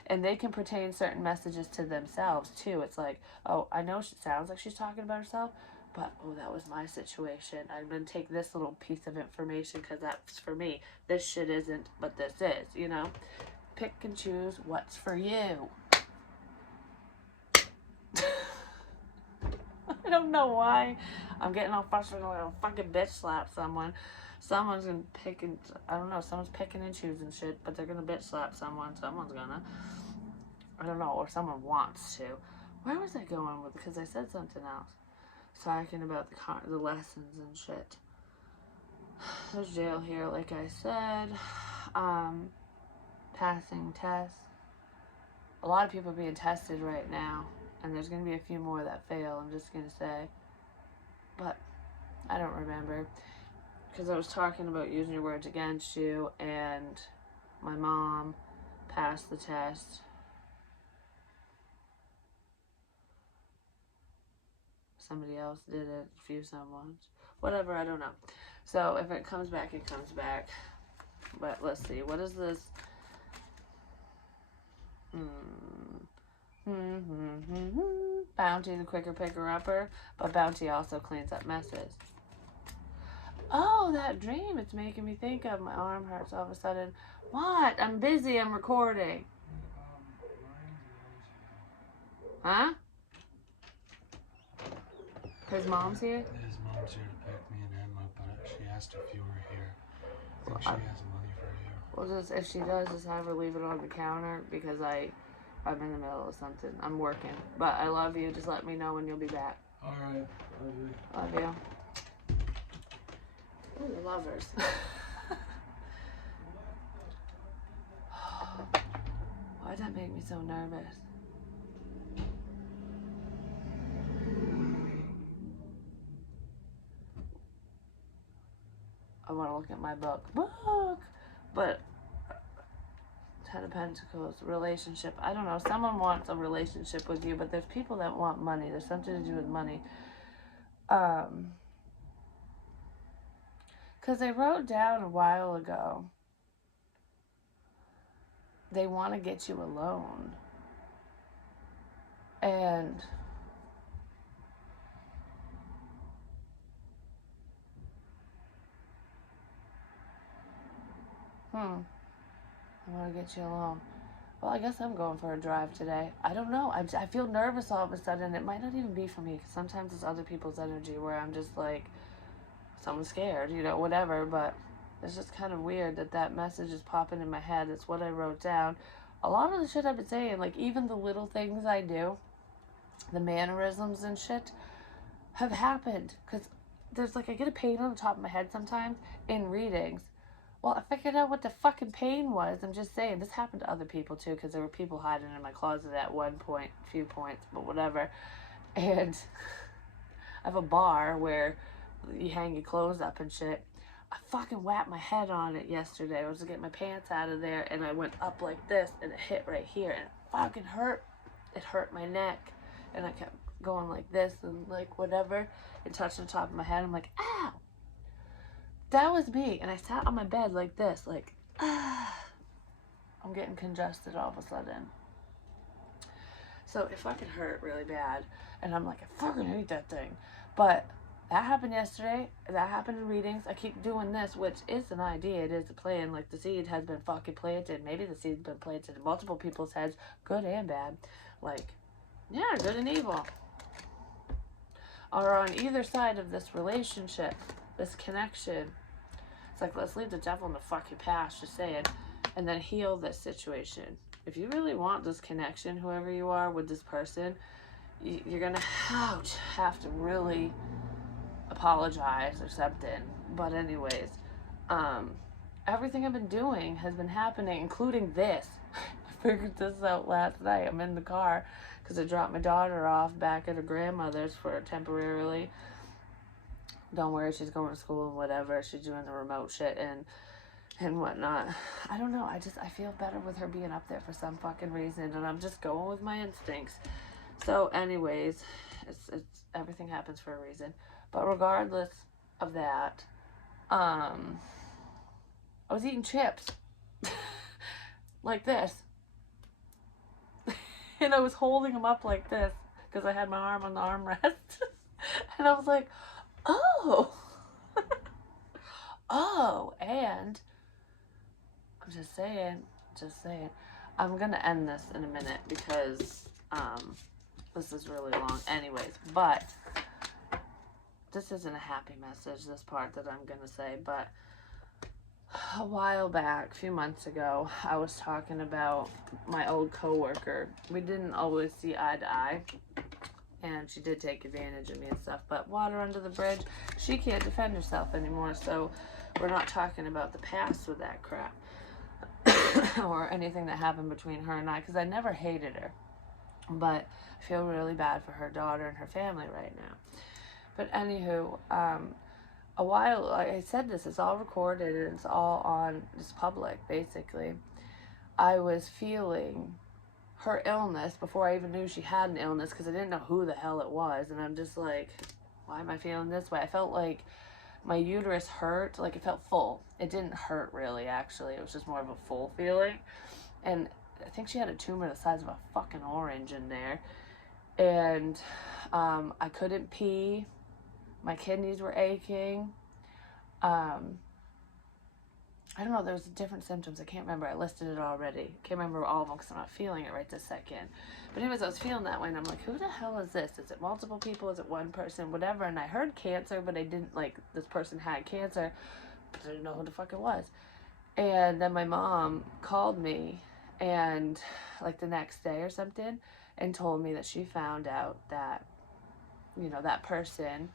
And they can pertain certain messages to themselves too. It's like, oh, I know she sounds like she's talking about herself, but oh, that was my situation. I'm going to take this little piece of information because that's for me. This shit isn't, but this is, you know? Pick and choose what's for you. I don't know why I'm getting all frustrated. I'm gonna fucking bitch slap someone. Someone's gonna pick and, I don't know, someone's picking and choosing shit, but they're gonna bitch slap someone. Someone's gonna, I don't know, or someone wants to. Where was I going with? Because I said something else. Talking about the lessons and shit. There's jail here, like I said. Passing tests. A lot of people are being tested right now, and there's going to be a few more that fail, I'm just going to say. But I don't remember, because I was talking about using your words against you, and my mom passed the test. Somebody else did it, a few someones. Whatever, I don't know. So if it comes back, it comes back. But let's see, what is this? Bounty, the quicker picker-upper, but Bounty also cleans up messes. Oh, that dream, it's making me think of, my arm hurts all of a sudden. What? I'm busy, I'm recording. Huh? His mom's here? His mom's here to pick me and Emma, but she asked if you were here. I think she has money for you. Well, just, if she does, just have her leave it on the counter, because I'm in the middle of something. I'm working. But I love you. Just let me know when you'll be back. Alright. Love you. Love you. Ooh, we're lovers. Why'd that make me so nervous? I want to look at my book. But Ten of Pentacles, relationship. I don't know. Someone wants a relationship with you, but there's people that want money. There's something to do with money. Because I wrote down a while ago, they want to get you alone. And I want to get you alone. Well, I guess I'm going for a drive today. I don't know. I feel nervous all of a sudden. It might not even be for me, because sometimes it's other people's energy where I'm just like, someone's scared, you know, whatever. But it's just kind of weird that message is popping in my head. It's what I wrote down. A lot of the shit I've been saying, like even the little things I do, the mannerisms and shit, have happened. Because there's like, I get a pain on the top of my head sometimes in readings. Well, I figured out what the fucking pain was. I'm just saying, this happened to other people too, because there were people hiding in my closet at one point, few points, but whatever. And I have a bar where you hang your clothes up and shit. I fucking whacked my head on it yesterday. I was getting my pants out of there, and I went up like this, and it hit right here, and it fucking hurt. It hurt my neck, and I kept going like this, and like whatever, and touching the top of my head. I'm like, ow! That was me, and I sat on my bed like this, like, ah. I'm getting congested all of a sudden. So it fucking hurt really bad. And I'm like, I fucking hate that thing. But that happened yesterday. That happened in readings. I keep doing this, which is an idea. It is a plan. Like, the seed has been fucking planted. Maybe the seed's been planted in multiple people's heads, good and bad. Like, yeah, good and evil are on either side of this relationship, this connection. It's like, let's leave the devil in the fucking past, just saying, and then heal this situation. If you really want this connection, whoever you are with this person, you're gonna have to really apologize or something. But anyways, everything I've been doing has been happening, including this. I figured this out last night. I'm in the car because I dropped my daughter off back at her grandmother's for temporarily. Don't worry, she's going to school and whatever. She's doing the remote shit and whatnot. I don't know. I feel better with her being up there for some fucking reason, and I'm just going with my instincts. So, anyways, it's everything happens for a reason. But regardless of that, I was eating chips like this, and I was holding them up like this because I had my arm on the armrest, and I was like, oh, oh, and I'm just saying, I'm gonna end this in a minute because this is really long anyways, but this isn't a happy message, this part that I'm gonna say, but a while back, a few months ago, I was talking about my old coworker. We didn't always see eye to eye, and she did take advantage of me and stuff, but water under the bridge, she can't defend herself anymore, so we're not talking about the past with that crap or anything that happened between her and I, because I never hated her, but I feel really bad for her daughter and her family right now. But anywho, a while, like I said, this is all recorded and it's all on, it's public basically. I was feeling her illness before I even knew she had an illness, because I didn't know who the hell it was, and I'm just like, why am I feeling this way? I felt like my uterus hurt, like it felt full. It didn't hurt really, actually. It was just more of a full feeling, and I think she had a tumor the size of a fucking orange in there, and I couldn't pee. My kidneys were aching. I don't know, there was different symptoms. I can't remember. I listed it already. Can't remember all of them because I'm not feeling it right this second. But anyways, I was feeling that way, and I'm like, who the hell is this? Is it multiple people? Is it one person? Whatever. And I heard cancer, but I didn't, like, this person had cancer, but I didn't know who the fuck it was. And then my mom called me, and, like, the next day or something, and told me that she found out that, you know, that person...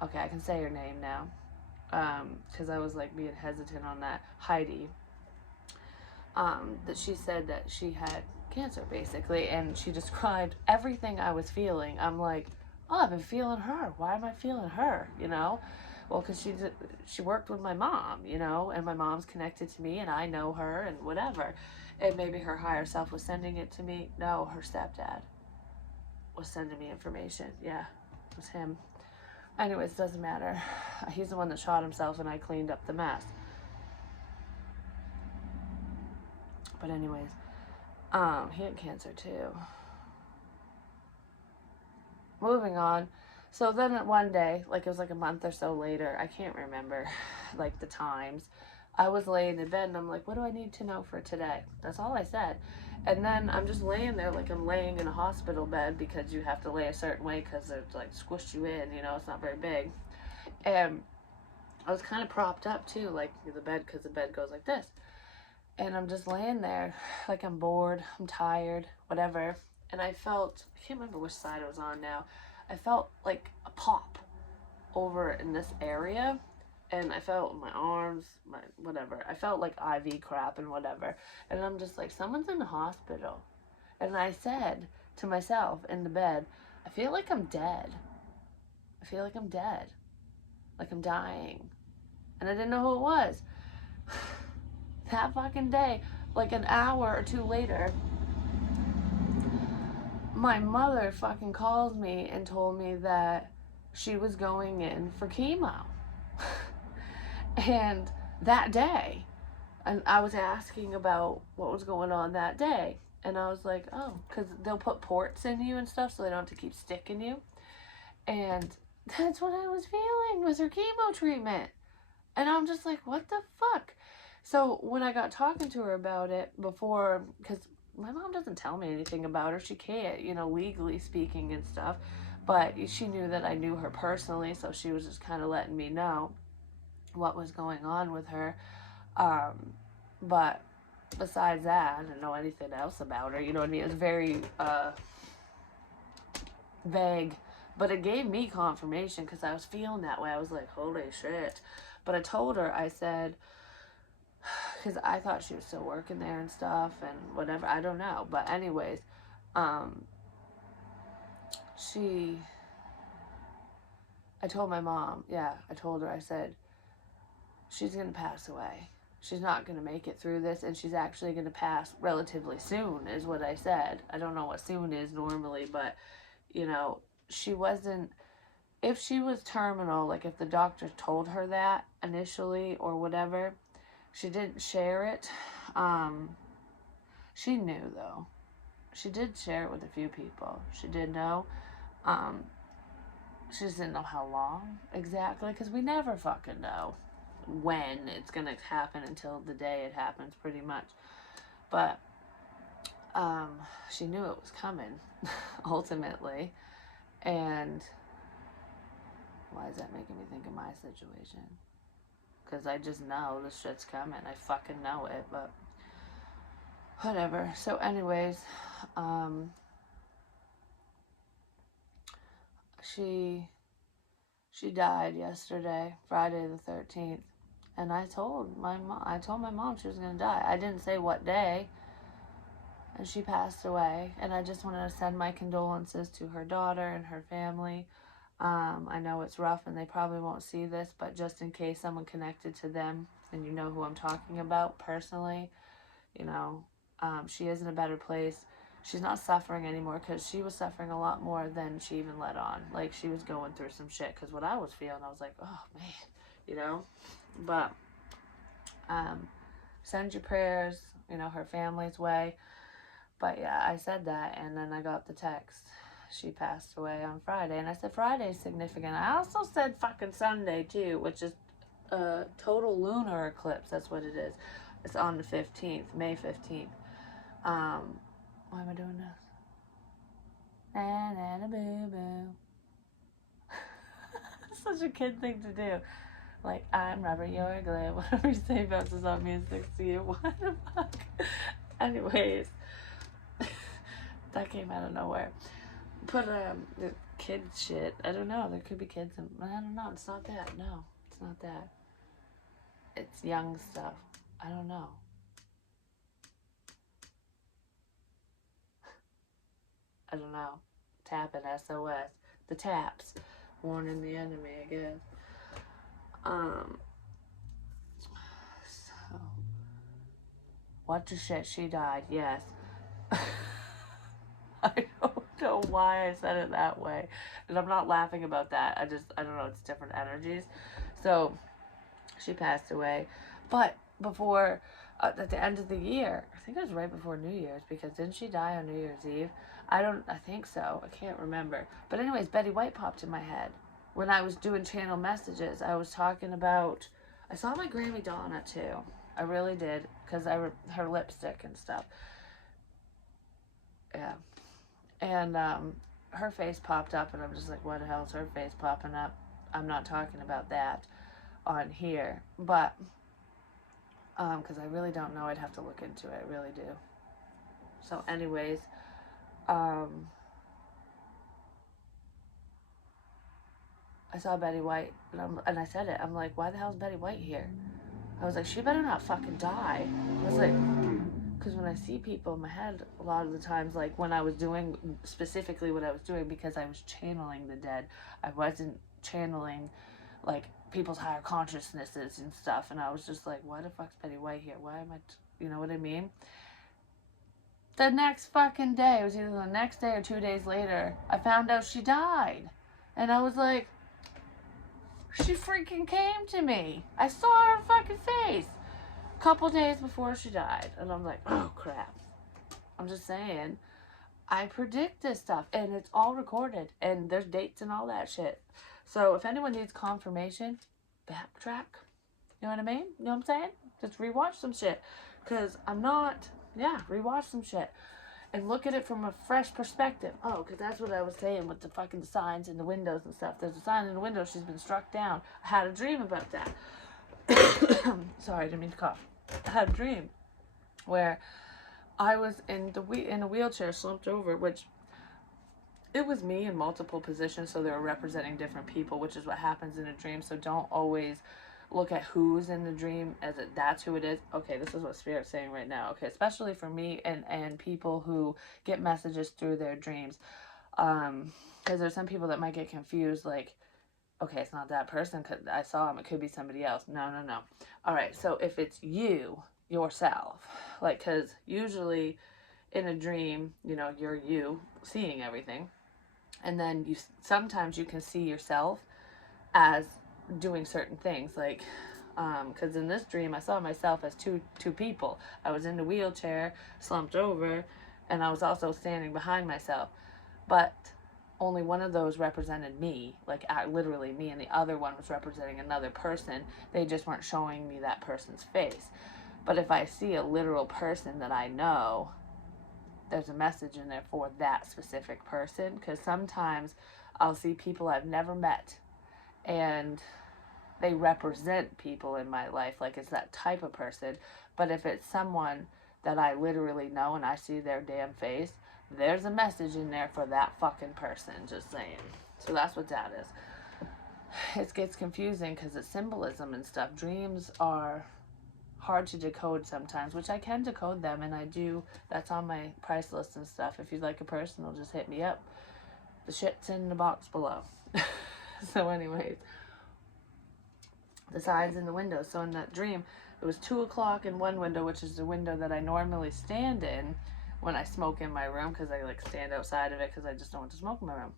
Okay, I can say her name now, because I was like being hesitant on that, Heidi, that she said that she had cancer basically, and she described everything I was feeling. I'm like, oh, I've been feeling her. Why am I feeling her, you know? Well, because she worked with my mom, you know, and my mom's connected to me, and I know her, and whatever. And maybe her higher self was sending it to me. No, her stepdad was sending me information. Yeah, it was him. Anyways, doesn't matter. He's the one that shot himself, and I cleaned up the mess. But anyways, he had cancer too. Moving on. So then one day, like it was like a month or so later, I can't remember like the times, I was laying in bed and I'm like, what do I need to know for today? That's all I said. And then I'm just laying there like I'm laying in a hospital bed, because you have to lay a certain way because it's like squished you in, you know, it's not very big. And I was kind of propped up too, like the bed, because the bed goes like this. And I'm just laying there like I'm bored, I'm tired, whatever. And I felt, I can't remember which side I was on now, I felt like a pop over in this area. And I felt my arms, my whatever. I felt like IV crap and whatever. And I'm just like, someone's in the hospital. And I said to myself in the bed, I feel like I'm dead. I feel like I'm dead. Like I'm dying. And I didn't know who it was. That fucking day, like an hour or two later, my mother fucking called me and told me that she was going in for chemo. And that day, And I was asking about what was going on that day. And I was like, oh, because they'll put ports in you and stuff so they don't have to keep sticking you. And that's what I was feeling was her chemo treatment. And I'm just like, what the fuck? So when I got talking to her about it before, because my mom doesn't tell me anything about her, she can't, legally speaking and stuff. But she knew that I knew her personally, so she was just kind of letting me know what was going on with her. But besides that, I didn't know anything else about her. You know what I mean? It was very vague. But it gave me confirmation because I was feeling that way. I was like, holy shit. But I told her, I said, because I thought she was still working there and stuff and whatever. I don't know. But anyways, I told my mom, I told her, I said, she's going to pass away. She's not going to make it through this, and she's actually going to pass relatively soon, is what I said. I don't know what soon is normally, but, she wasn't, if she was terminal, like if the doctor told her that initially or whatever, she didn't share it. She knew, though. She did share it with a few people. She did know. She just didn't know how long exactly, because we never fucking know when it's gonna happen until the day it happens, pretty much. But she knew it was coming ultimately. And why is that making me think of my situation? Because I just know this shit's coming. I fucking know it. But whatever. So anyways, she died yesterday, Friday the 13th. And I told my mom she was going to die. I didn't say what day. And she passed away. And I just wanted to send my condolences to her daughter and her family. I know it's rough and they probably won't see this, but just in case someone connected to them and you know who I'm talking about personally, she is in a better place. She's not suffering anymore because she was suffering a lot more than she even let on. Like, she was going through some shit because what I was feeling, I was like, oh, man, But send your prayers, her family's way. But yeah, I said that, and then I got the text. She passed away on Friday, and I said Friday's significant. I also said fucking Sunday too, which is a total lunar eclipse. That's what it is. It's on the 15th, May 15th. Why am I doing this? Na na na boo boo. Such a kid thing to do. Like, I'm rubber, you're glue. Whatever you say bounces on me and sticks to you. What the fuck? Anyways, that came out of nowhere. Put the kid shit. I don't know. There could be kids. I don't know. It's not that. No, it's not that. It's young stuff. I don't know. I don't know. Tapping SOS. The taps. Warning the enemy, I guess. So. What the shit? She died. Yes. I don't know why I said it that way. And I'm not laughing about that. I don't know. It's different energies. So, she passed away. But before, at the end of the year, I think it was right before New Year's, because didn't she die on New Year's Eve? I think so. I can't remember. But anyways, Betty White popped in my head. When I was doing channel messages, I was talking about, I saw my Grammy Donna too. I really did, because her lipstick and stuff. Yeah. And her face popped up, and I'm just like, what the hell is her face popping up? I'm not talking about that on here. But, because I really don't know. I'd have to look into it. I really do. So anyways, I saw Betty White, and I said it. I'm like, why the hell is Betty White here? I was like, she better not fucking die. I was like, because when I see people in my head, a lot of the times, like when I was doing, specifically what I was doing, because I was channeling the dead, I wasn't channeling, like, people's higher consciousnesses and stuff, and I was just like, why the fuck's Betty White here? Why am I, you know what I mean? The next fucking day, it was either the next day or 2 days later, I found out she died. And I was like, she freaking came to me. I saw her fucking face. couple days before she died. And I'm like, oh crap. I'm just saying, I predict this stuff and it's all recorded and there's dates and all that shit. So if anyone needs confirmation, backtrack. You know what I mean? You know what I'm saying? Just rewatch some shit. Because I'm not, rewatch some shit. And look at it from a fresh perspective. Oh, because that's what I was saying with the fucking signs in the windows and stuff. There's a sign in the window, she's been struck down. I had a dream about that. Sorry, I didn't mean to cough. I had a dream where I was in a wheelchair, slumped over, which it was me in multiple positions, so they were representing different people, which is what happens in a dream. So don't always look at who's in the dream as that's who it is. Okay, this is what Spirit's saying right now. Okay, especially for me and people who get messages through their dreams. Because there's some people that might get confused, like, okay, it's not that person because I saw him. It could be somebody else. No. All right, so if it's you, yourself, like, because usually in a dream, you're you seeing everything. And then sometimes you can see yourself as doing certain things, like because in this dream I saw myself as two people. I was in the wheelchair, slumped over, and I was also standing behind myself, but only one of those represented me, like literally me, and the other one was representing another person. They just weren't showing me that person's face. But if I see a literal person that I know, there's a message in there for that specific person, because sometimes I'll see people I've never met and they represent people in my life, like it's that type of person. But if it's someone that I literally know and I see their damn face, there's a message in there for that fucking person, just saying. So that's what that is. It gets confusing because it's symbolism and stuff. Dreams are hard to decode sometimes, which I can decode them, and I do. That's on my price list and stuff. If you'd like a personal, just hit me up. The shit's in the box below. So anyways, the signs in the window. So in that dream, it was 2 o'clock in one window, which is the window that I normally stand in when I smoke in my room, because I like stand outside of it because I just don't want to smoke in my room.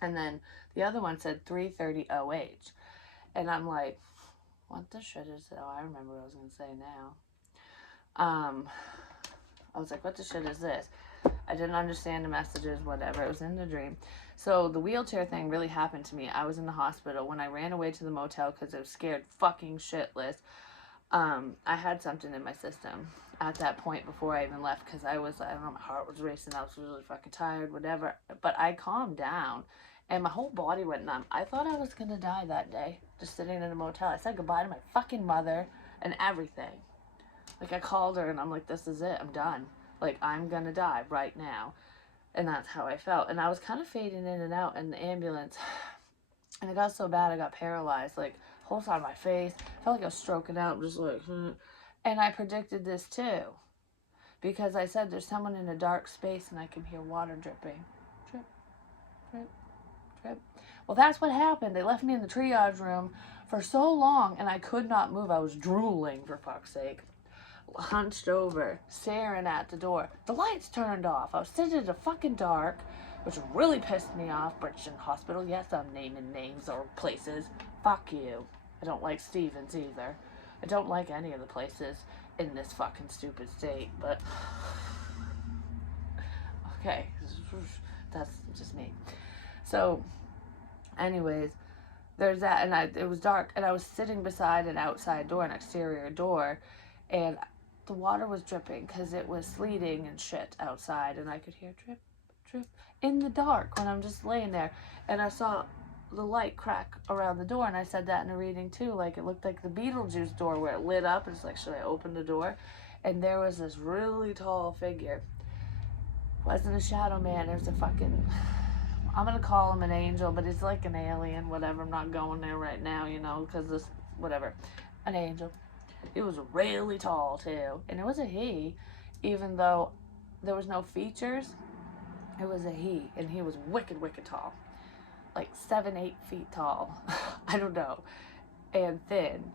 And then the other one said 3:30 OH. And I'm like, what the shit is it? Oh, I remember what I was going to say now. I was like, what the shit is this? I didn't understand the messages, whatever. It was in the dream. So the wheelchair thing really happened to me. I was in the hospital. When I ran away to the motel because I was scared fucking shitless, I had something in my system at that point before I even left, because I don't know, my heart was racing. I was really fucking tired, whatever. But I calmed down and my whole body went numb. I thought I was going to die that day, just sitting in a motel. I said goodbye to my fucking mother and everything. Like, I called her and I'm like, this is it. I'm done. Like, I'm going to die right now. And that's how I felt. And I was kind of fading in and out in the ambulance. And it got so bad I got paralyzed. Like, whole side of my face. I felt like I was stroking out. Just like, And I predicted this too. Because I said there's someone in a dark space and I can hear water dripping. Drip, drip, drip. Well, that's what happened. They left me in the triage room for so long and I could not move. I was drooling, for fuck's sake. Hunched over, staring at the door. The lights turned off. I was sitting in the fucking dark, which really pissed me off. Bridgeton Hospital. Yes, I'm naming names or places. Fuck you. I don't like Stevens either. I don't like any of the places in this fucking stupid state, but okay, that's just me. So anyways, there's that, and it was dark, and I was sitting beside an outside door, an exterior door, and the water was dripping because it was sleeting and shit outside, and I could hear drip, drip in the dark when I'm just laying there. And I saw the light crack around the door, and I said that in a reading too. Like, it looked like the Beetlejuice door where it lit up. It's like, should I open the door? And there was this really tall figure. It wasn't a shadow man. It was a fucking, I'm gonna call him an angel, but he's like an alien, whatever. I'm not going there right now, because this, whatever. An angel. It was really tall too, and it was a he, even though there was no features. It was a he, and he was wicked tall, like 7-8 feet tall. I don't know, and thin,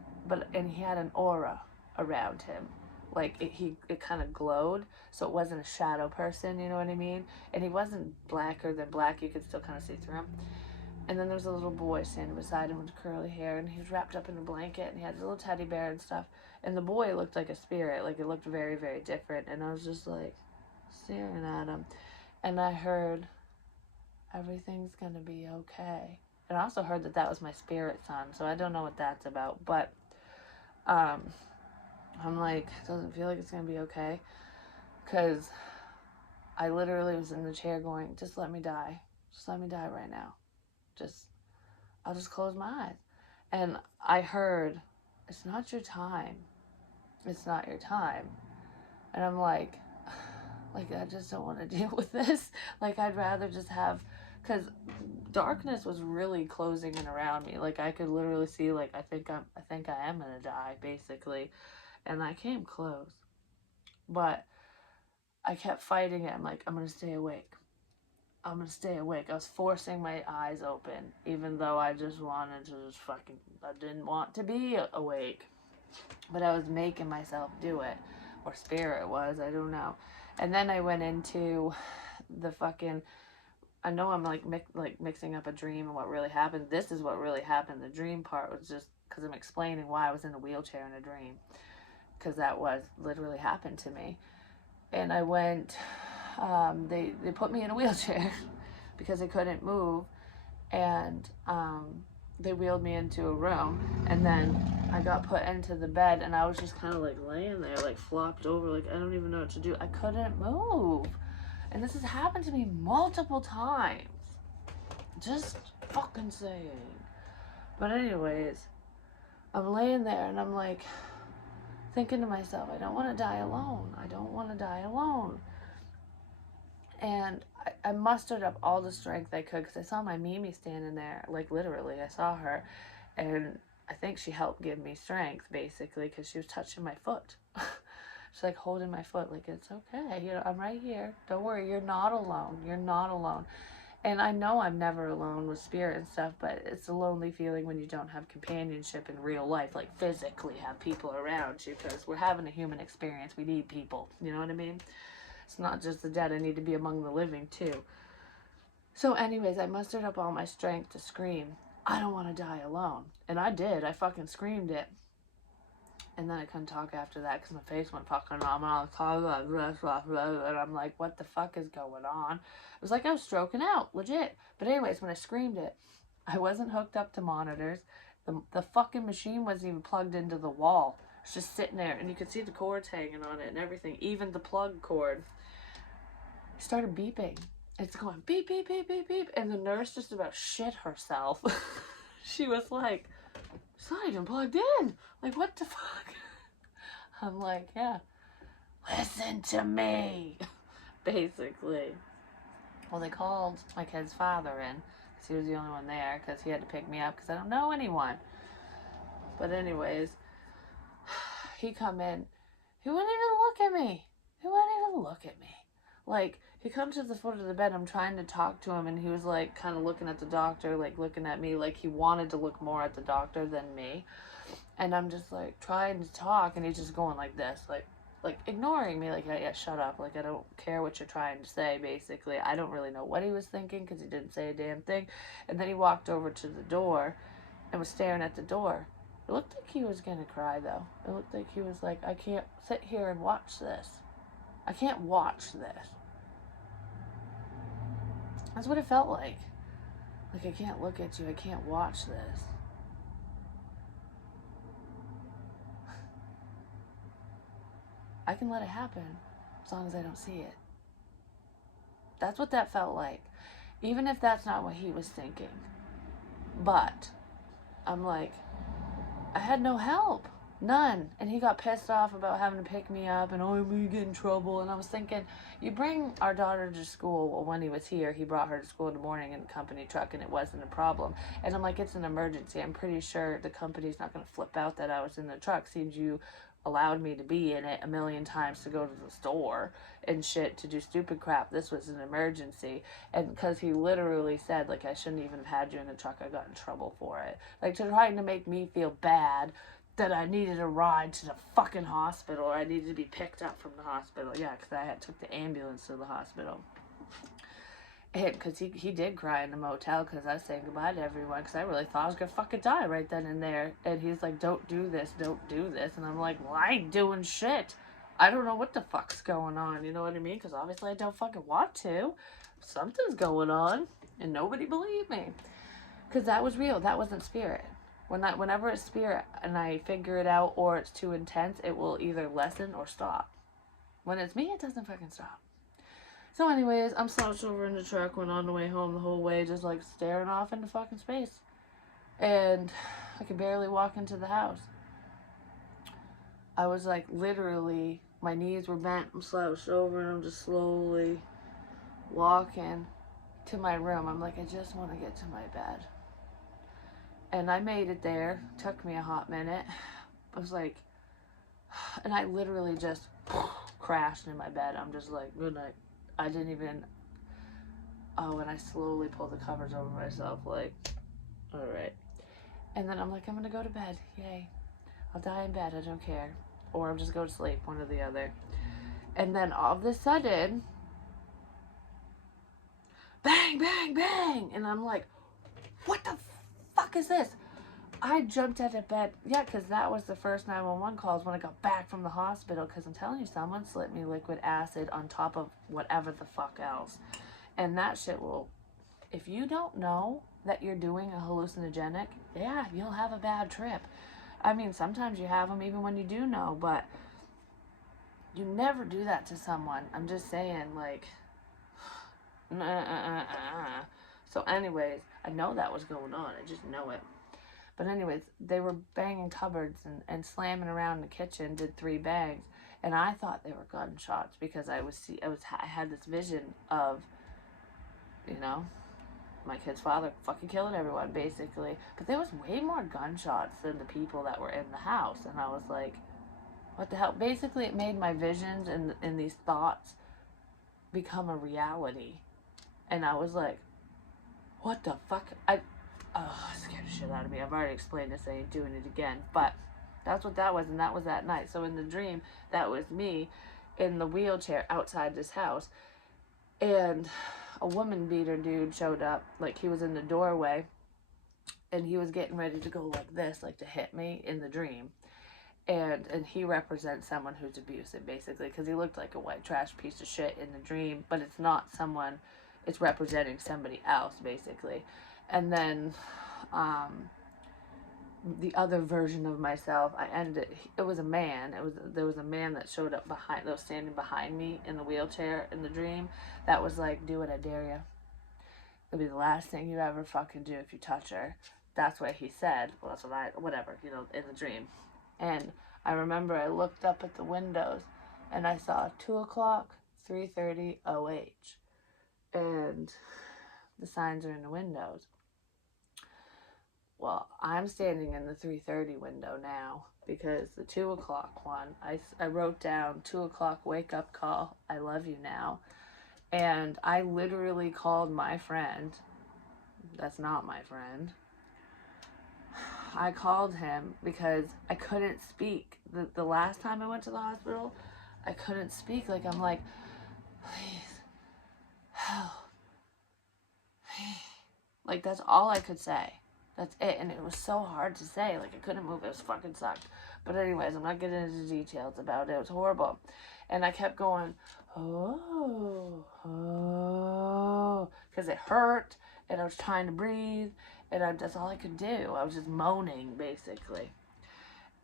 and he had an aura around him, like it kind of glowed, so it wasn't a shadow person, you know what I mean? And he wasn't blacker than black. You could still kind of see through him. And then there was a little boy standing beside him with curly hair, and he was wrapped up in a blanket, and he had a little teddy bear and stuff. And the boy looked like a spirit, like it looked very, very different. And I was just like staring at him. And I heard, everything's gonna be okay. And I also heard that that was my spirit son, so I don't know what that's about. But um, I'm like, doesn't feel like it's gonna be okay. Because I literally was in the chair going, just let me die. Just let me die right now. I'll just close my eyes. And I heard, it's not your time. It's not your time. And I'm like, I just don't want to deal with this. Like, I'd rather just have, because darkness was really closing in around me. Like, I could literally see, like, I think I am gonna die, basically. And I came close. But I kept fighting it. I'm like, I'm gonna stay awake. I'm gonna stay awake. I was forcing my eyes open, even though I just wanted to I didn't want to be awake. But I was making myself do it. Or spirit was, I don't know. And then I went into the fucking, I know I'm like mixing up a dream and what really happened. This is what really happened. The dream part was just because I'm explaining why I was in a wheelchair in a dream. Because that was literally happened to me. And I went, they put me in a wheelchair because I couldn't move. And they wheeled me into a room. And then I got put into the bed, and I was just kind of like laying there, like flopped over, like I don't even know what to do. I couldn't move. And this has happened to me multiple times. Just fucking saying. But anyways, I'm laying there and I'm like thinking to myself, I don't want to die alone. I don't want to die alone. And I mustered up all the strength I could because I saw my Mimi standing there, like literally, I saw her. And I think she helped give me strength, basically, because she was touching my foot. She's like holding my foot, like, it's okay, you know, I'm right here. Don't worry, you're not alone. You're not alone. And I know I'm never alone with spirit and stuff, but it's a lonely feeling when you don't have companionship in real life, like physically have people around you, because we're having a human experience. We need people, you know what I mean? It's not just the dead, I need to be among the living too. So anyways, I mustered up all my strength to scream, I don't want to die alone. And I did. I fucking screamed it. And then I couldn't talk after that because my face went fucking numb. And I'm like, what the fuck is going on? It was like I was stroking out, legit. But anyways, when I screamed it, I wasn't hooked up to monitors. The fucking machine wasn't even plugged into the wall. It's just sitting there, and you could see the cords hanging on it and everything, even the plug cord. It started beeping. It's going beep, beep, beep, beep, beep. And the nurse just about shit herself. She was like, it's not even plugged in. Like, what the fuck? I'm like, yeah, listen to me. Basically. Well, they called my kid's father in because he was the only one there because he had to pick me up because I don't know anyone. But anyways, he come in. He wouldn't even look at me. He wouldn't even look at me. Like, he comes to the foot of the bed. I'm trying to talk to him, and he was like kind of looking at the doctor, like looking at me, like he wanted to look more at the doctor than me. And I'm just like trying to talk, and he's just going like this, like ignoring me, like, yeah, shut up, like I don't care what you're trying to say. Basically, I don't really know what he was thinking because he didn't say a damn thing. And then he walked over to the door and was staring at the door. It looked like he was gonna cry though. It looked like he was like, I can't sit here and watch this. I can't watch this. That's what it felt like. Like, I can't look at you. I can't watch this. I can let it happen as long as I don't see it. That's what that felt like. Even if that's not what he was thinking. But I'm like, I had no help. None. And he got pissed off about having to pick me up and, oh, I'm going to get in trouble. And I was thinking, you bring our daughter to school. Well, when he was here, he brought her to school in the morning in a company truck, and it wasn't a problem. And I'm like, it's an emergency. I'm pretty sure the company's not going to flip out that I was in the truck since you allowed me to be in it a million times to go to the store and shit to do stupid crap. This was an emergency. And because he literally said, like, I shouldn't even have had you in the truck. I got in trouble for it. Like, trying to make me feel bad that I needed a ride to the fucking hospital, or I needed to be picked up from the hospital. Yeah, because I took the ambulance to the hospital. Because he did cry in the motel because I was saying goodbye to everyone because I really thought I was going to fucking die right then and there. And he's like, don't do this, don't do this. And I'm like, well, I ain't doing shit. I don't know what the fuck's going on, you know what I mean? Because obviously I don't fucking want to. Something's going on, and nobody believed me. Because that was real, that wasn't spirit. Whenever it's spirit and I figure it out or it's too intense, it will either lessen or stop. When it's me, it doesn't fucking stop. So anyways, I'm slouched over in the truck, went on the way home the whole way, just like staring off into fucking space. And I could barely walk into the house. I was like literally, my knees were bent, I'm slouched over and I'm just slowly walking to my room. I'm like, I just want to get to my bed. And I made it there. Took me a hot minute. I was like, and I literally just crashed in my bed. I'm just like, good night. I didn't even, and I slowly pulled the covers over myself, like, all right. And then I'm like, I'm going to go to bed. Yay. I'll die in bed. I don't care. Or I'll just go to sleep, one or the other. And then all of a sudden, bang, bang, bang. And I'm like, what the fuck is this? I jumped out of bed. Yeah, because that was the first 911 calls when I got back from the hospital. Because I'm telling you, someone slipped me liquid acid on top of whatever the fuck else. And that shit will, if you don't know that you're doing a hallucinogenic, yeah, you'll have a bad trip. I mean, sometimes you have them even when you do know, but you never do that to someone. I'm just saying, like, So anyways, I know that was going on. I just know it. But anyways, they were banging cupboards and slamming around in the kitchen, did 3 bangs. And I thought they were gunshots because I had this vision of, you know, my kid's father fucking killing everyone, basically. But there was way more gunshots than the people that were in the house. And I was like, what the hell? Basically, it made my visions and these thoughts become a reality. And I was like, what the fuck? It scared the shit out of me. I've already explained this. I ain't doing it again. But that's what that was, and that was that night. So in the dream, that was me in the wheelchair outside this house. And a woman beater dude showed up. Like, he was in the doorway, and he was getting ready to go like this, like to hit me in the dream. And he represents someone who's abusive, basically, because he looked like a white trash piece of shit in the dream, but it's not someone, it's representing somebody else, basically. And then the other version of myself, it was a man. There was a man that showed up that was standing behind me in the wheelchair in the dream. That was like, do it, I dare you. It'll be the last thing you ever fucking do if you touch her. That's what he said. Well, that's whatever, in the dream. And I remember I looked up at the windows and I saw 2 o'clock, 3:30, OH. And the signs are in the windows. Well, I'm standing in the 3:30 window now because the 2 o'clock one, I wrote down 2 o'clock wake up call, I love you now. And I literally called my friend. That's not my friend. I called him because I couldn't speak. The last time I went to the hospital, I couldn't speak. Like, I'm like, please, help. Like, that's all I could say. That's it. And it was so hard to say. Like, I couldn't move. It was fucking sucked. But anyways, I'm not getting into details about it. It was horrible. And I kept going, oh, because it hurt. And I was trying to breathe. And that's all I could do. I was just moaning, basically.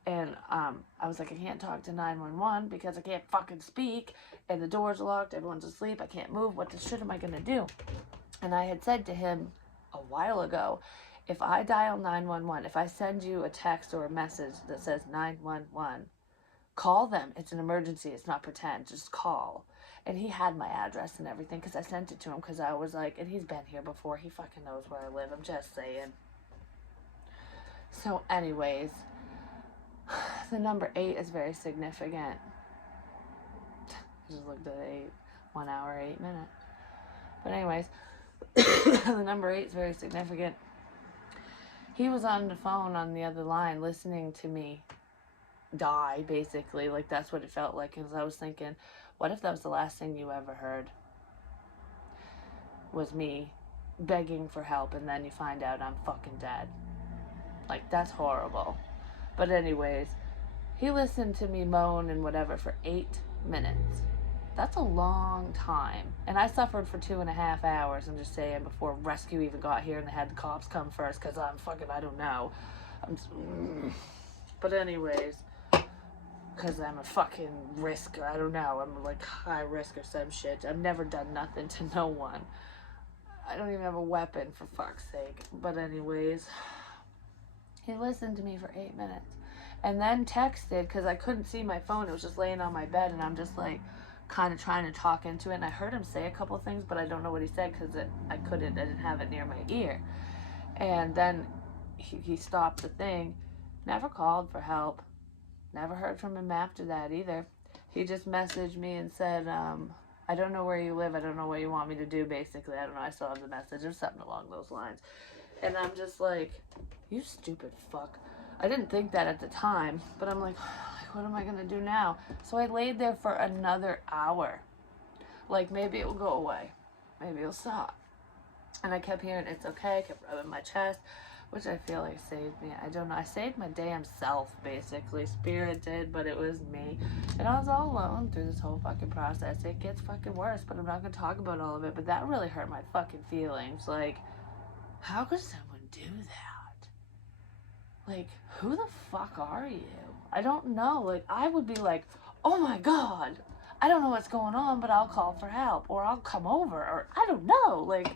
And I was like, I can't talk to 911 because I can't fucking speak. And the door's locked. Everyone's asleep. I can't move. What the shit am I going to do? And I had said to him a while ago, if I dial 911, if I send you a text or a message that says 911, call them. It's an emergency. It's not pretend. Just call. And he had my address and everything because I sent it to him because I was like, and he's been here before. He fucking knows where I live. I'm just saying. So anyways, the number 8 is very significant. I just looked at 8. 1 hour, 8 minutes. But anyways, the number 8 is very significant. He was on the phone on the other line listening to me die, basically. Like, that's what it felt like. Because I was thinking, what if that was the last thing you ever heard? was me begging for help, and then you find out I'm fucking dead. Like, that's horrible. But anyways, he listened to me moan and whatever for 8 minutes. That's a long time. And I suffered for 2.5 hours, I'm just saying, before rescue even got here and they had the cops come first, because I'm fucking, I don't know. But anyways, because I'm a fucking risk, I don't know, I'm like high risk or some shit. I've never done nothing to no one. I don't even have a weapon, for fuck's sake. But anyways, he listened to me for 8 minutes. And then texted, because I couldn't see my phone. It was just laying on my bed, and I'm just like kind of trying to talk into it. And I heard him say a couple things, but I don't know what he said because I didn't have it near my ear. And then he stopped the thing, never called for help, never heard from him after that either. He just messaged me and said, I don't know where you live. I don't know what you want me to do, basically. I don't know. I still have the message or something along those lines. And I'm just like, you stupid fuck. I didn't think that at the time, but I'm like, what am I going to do now? So I laid there for another hour. Like, maybe it will go away. Maybe it'll stop. And I kept hearing, it's okay. I kept rubbing my chest, which I feel like saved me. I don't know. I saved my damn self, basically. Spirit did, but it was me. And I was all alone through this whole fucking process. It gets fucking worse, but I'm not going to talk about all of it. But that really hurt my fucking feelings. Like, how could someone do that? Like, who the fuck are you? I don't know. Like, I would be like, oh my God, I don't know what's going on, but I'll call for help, or I'll come over, or I don't know. Like,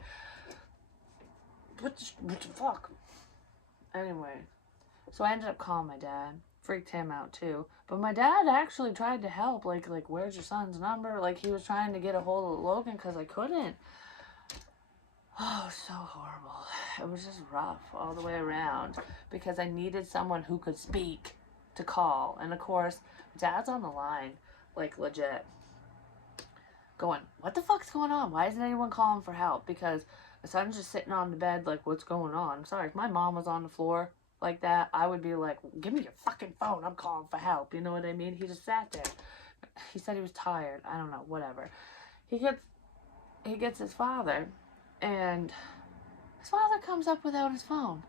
what the fuck? Anyway, so I ended up calling my dad. Freaked him out too. But my dad actually tried to help. Like, where's your son's number? Like, he was trying to get a hold of Logan because I couldn't. Oh, so horrible. It was just rough all the way around because I needed someone who could speak to call. And of course, Dad's on the line, like legit, going, what the fuck's going on? Why isn't anyone calling for help? Because my son's just sitting on the bed like, what's going on? I'm sorry, if my mom was on the floor like that, I would be like, give me your fucking phone. I'm calling for help. You know what I mean? He just sat there. He said he was tired. I don't know, whatever. He gets his father, and his father comes up without his phone.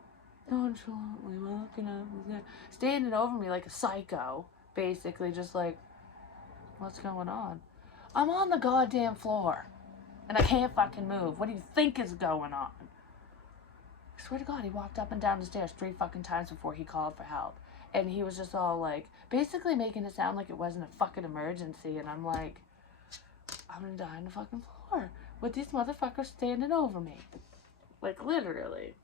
Nonchalantly walking up, standing over me like a psycho, basically, just like, what's going on? I'm on the goddamn floor, and I can't fucking move. What do you think is going on? I swear to God, he walked up and down the stairs 3 fucking times before he called for help. And he was just all like, basically making it sound like it wasn't a fucking emergency. And I'm like, I'm gonna die on the fucking floor with these motherfuckers standing over me. Like, literally.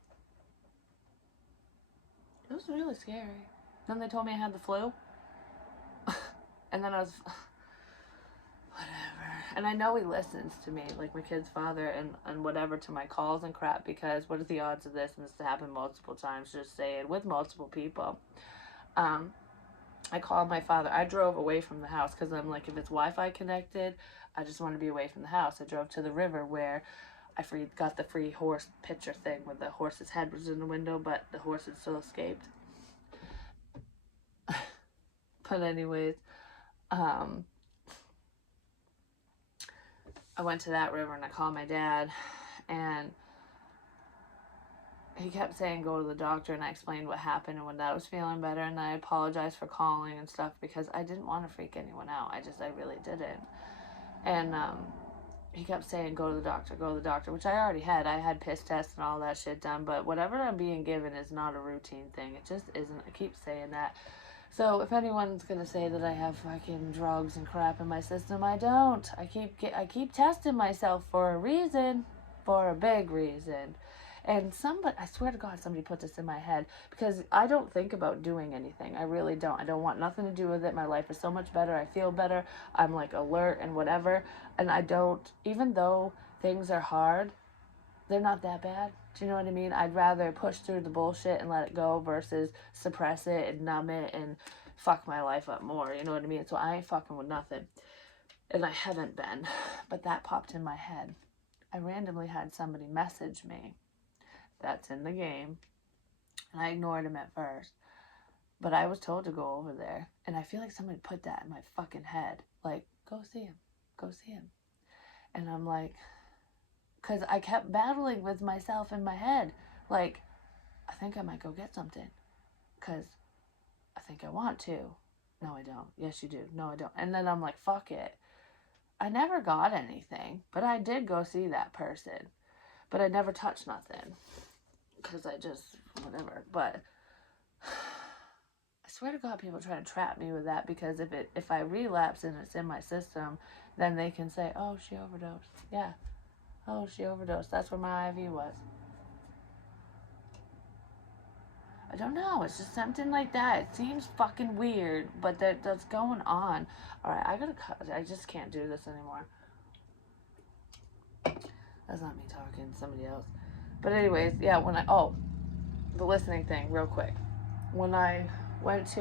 It was really scary. Then they told me I had the flu. And then I was... whatever. And I know he listens to me, like my kid's father, and whatever, to my calls and crap, because what are the odds of this and this to happen multiple times, just saying, with multiple people. I called my father. I drove away from the house because I'm like, if it's Wi-Fi connected, I just want to be away from the house. I drove to the river where I got the free horse picture thing where the horse's head was in the window, but the horse had still escaped. But anyways, I went to that river and I called my dad, and he kept saying go to the doctor, and I explained what happened and when I was feeling better, and I apologized for calling and stuff because I didn't want to freak anyone out. I really didn't. And he kept saying go to the doctor, which I already had. I had piss tests and all that shit done, but whatever I'm being given is not a routine thing. It just isn't. I keep saying that. So if anyone's gonna say that I have fucking drugs and crap in my system, I don't. I keep testing myself for a reason, for a big reason. And I swear to God, somebody put this in my head, because I don't think about doing anything. I really don't. I don't want nothing to do with it. My life is so much better. I feel better. I'm like alert and whatever. And I don't, even though things are hard, they're not that bad. Do you know what I mean? I'd rather push through the bullshit and let it go versus suppress it and numb it and fuck my life up more. You know what I mean? So I ain't fucking with nothing. And I haven't been. But that popped in my head. I randomly had somebody message me. That's in the game. And I ignored him at first. But I was told to go over there. And I feel like somebody put that in my fucking head. Like, go see him. Go see him. And I'm like, because I kept battling with myself in my head. Like, I think I might go get something because I think I want to. No, I don't. Yes, you do. No, I don't. And then I'm like, fuck it. I never got anything, but I did go see that person. But I never touched nothing because I just, whatever. But I swear to God, people try to trap me with that because if I relapse and it's in my system, then they can say, oh, she overdosed. Yeah. Oh, she overdosed. That's where my IV was. I don't know. It's just something like that. It seems fucking weird, but that's going on. All right, I gotta cut. I just can't do this anymore. That's not me talking. Somebody else. But anyways, yeah. The listening thing, real quick. When I went to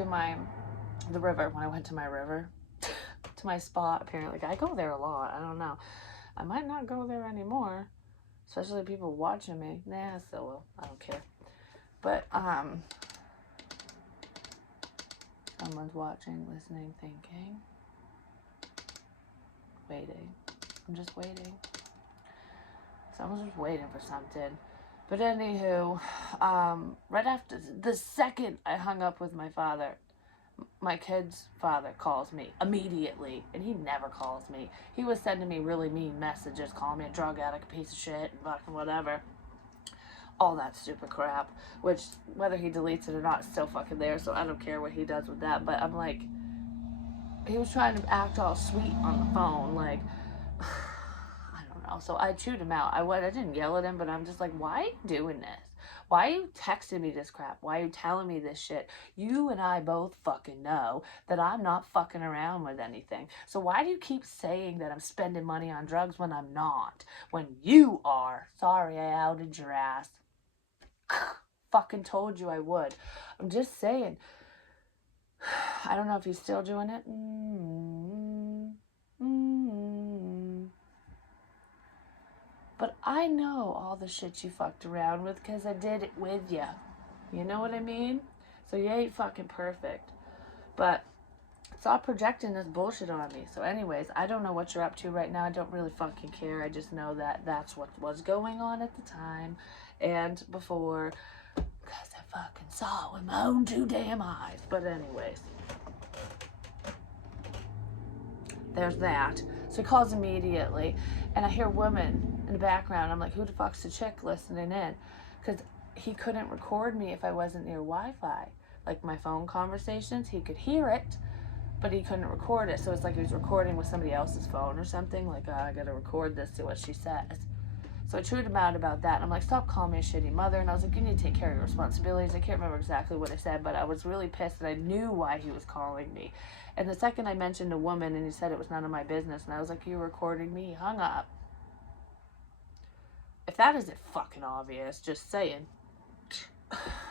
the river, when I went to my river, to my spot, apparently, I go there a lot. I don't know. I might not go there anymore, especially people watching me. Nah, I still will. I don't care. But someone's watching, listening, thinking, waiting. I'm just waiting. Someone's just waiting for something. But anywho, right after the second I hung up with my father, my kid's father calls me immediately, and he never calls me. He was sending me really mean messages, calling me a drug addict, a piece of shit, and fucking whatever. All that stupid crap, which whether he deletes it or not, it's still fucking there, so I don't care what he does with that. But I'm like, he was trying to act all sweet on the phone, like, I don't know. So I chewed him out. I didn't yell at him, but I'm just like, why are you doing this? Why are you texting me this crap? Why are you telling me this shit? You and I both fucking know that I'm not fucking around with anything. So why do you keep saying that I'm spending money on drugs when I'm not? When you are. Sorry, I outed your ass. Fucking told you I would. I'm just saying. I don't know if he's still doing it. But I know all the shit you fucked around with because I did it with you. You know what I mean? So you ain't fucking perfect. But stop projecting this bullshit on me. So anyways, I don't know what you're up to right now. I don't really fucking care. I just know that that's what was going on at the time and before. Because I fucking saw it with my own 2 damn eyes. But anyways. There's that. So he calls immediately. And I hear women in the background. I'm like, who the fuck's the chick listening in? Because he couldn't record me if I wasn't near Wi-Fi. Like my phone conversations, he could hear it, but he couldn't record it. So it's like he was recording with somebody else's phone or something. Like, I gotta record this, see what she says. So I chewed him out about that. And I'm like, stop calling me a shitty mother. And I was like, you need to take care of your responsibilities. I can't remember exactly what I said, but I was really pissed that I knew why he was calling me. And the second I mentioned a woman and he said it was none of my business, and I was like, you're recording me? He hung up. If that isn't fucking obvious, just saying.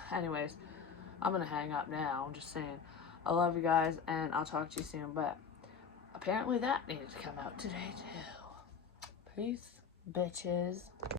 Anyways, I'm gonna hang up now. I'm just saying. I love you guys, and I'll talk to you soon. But apparently that needed to come out today, too. Peace, bitches.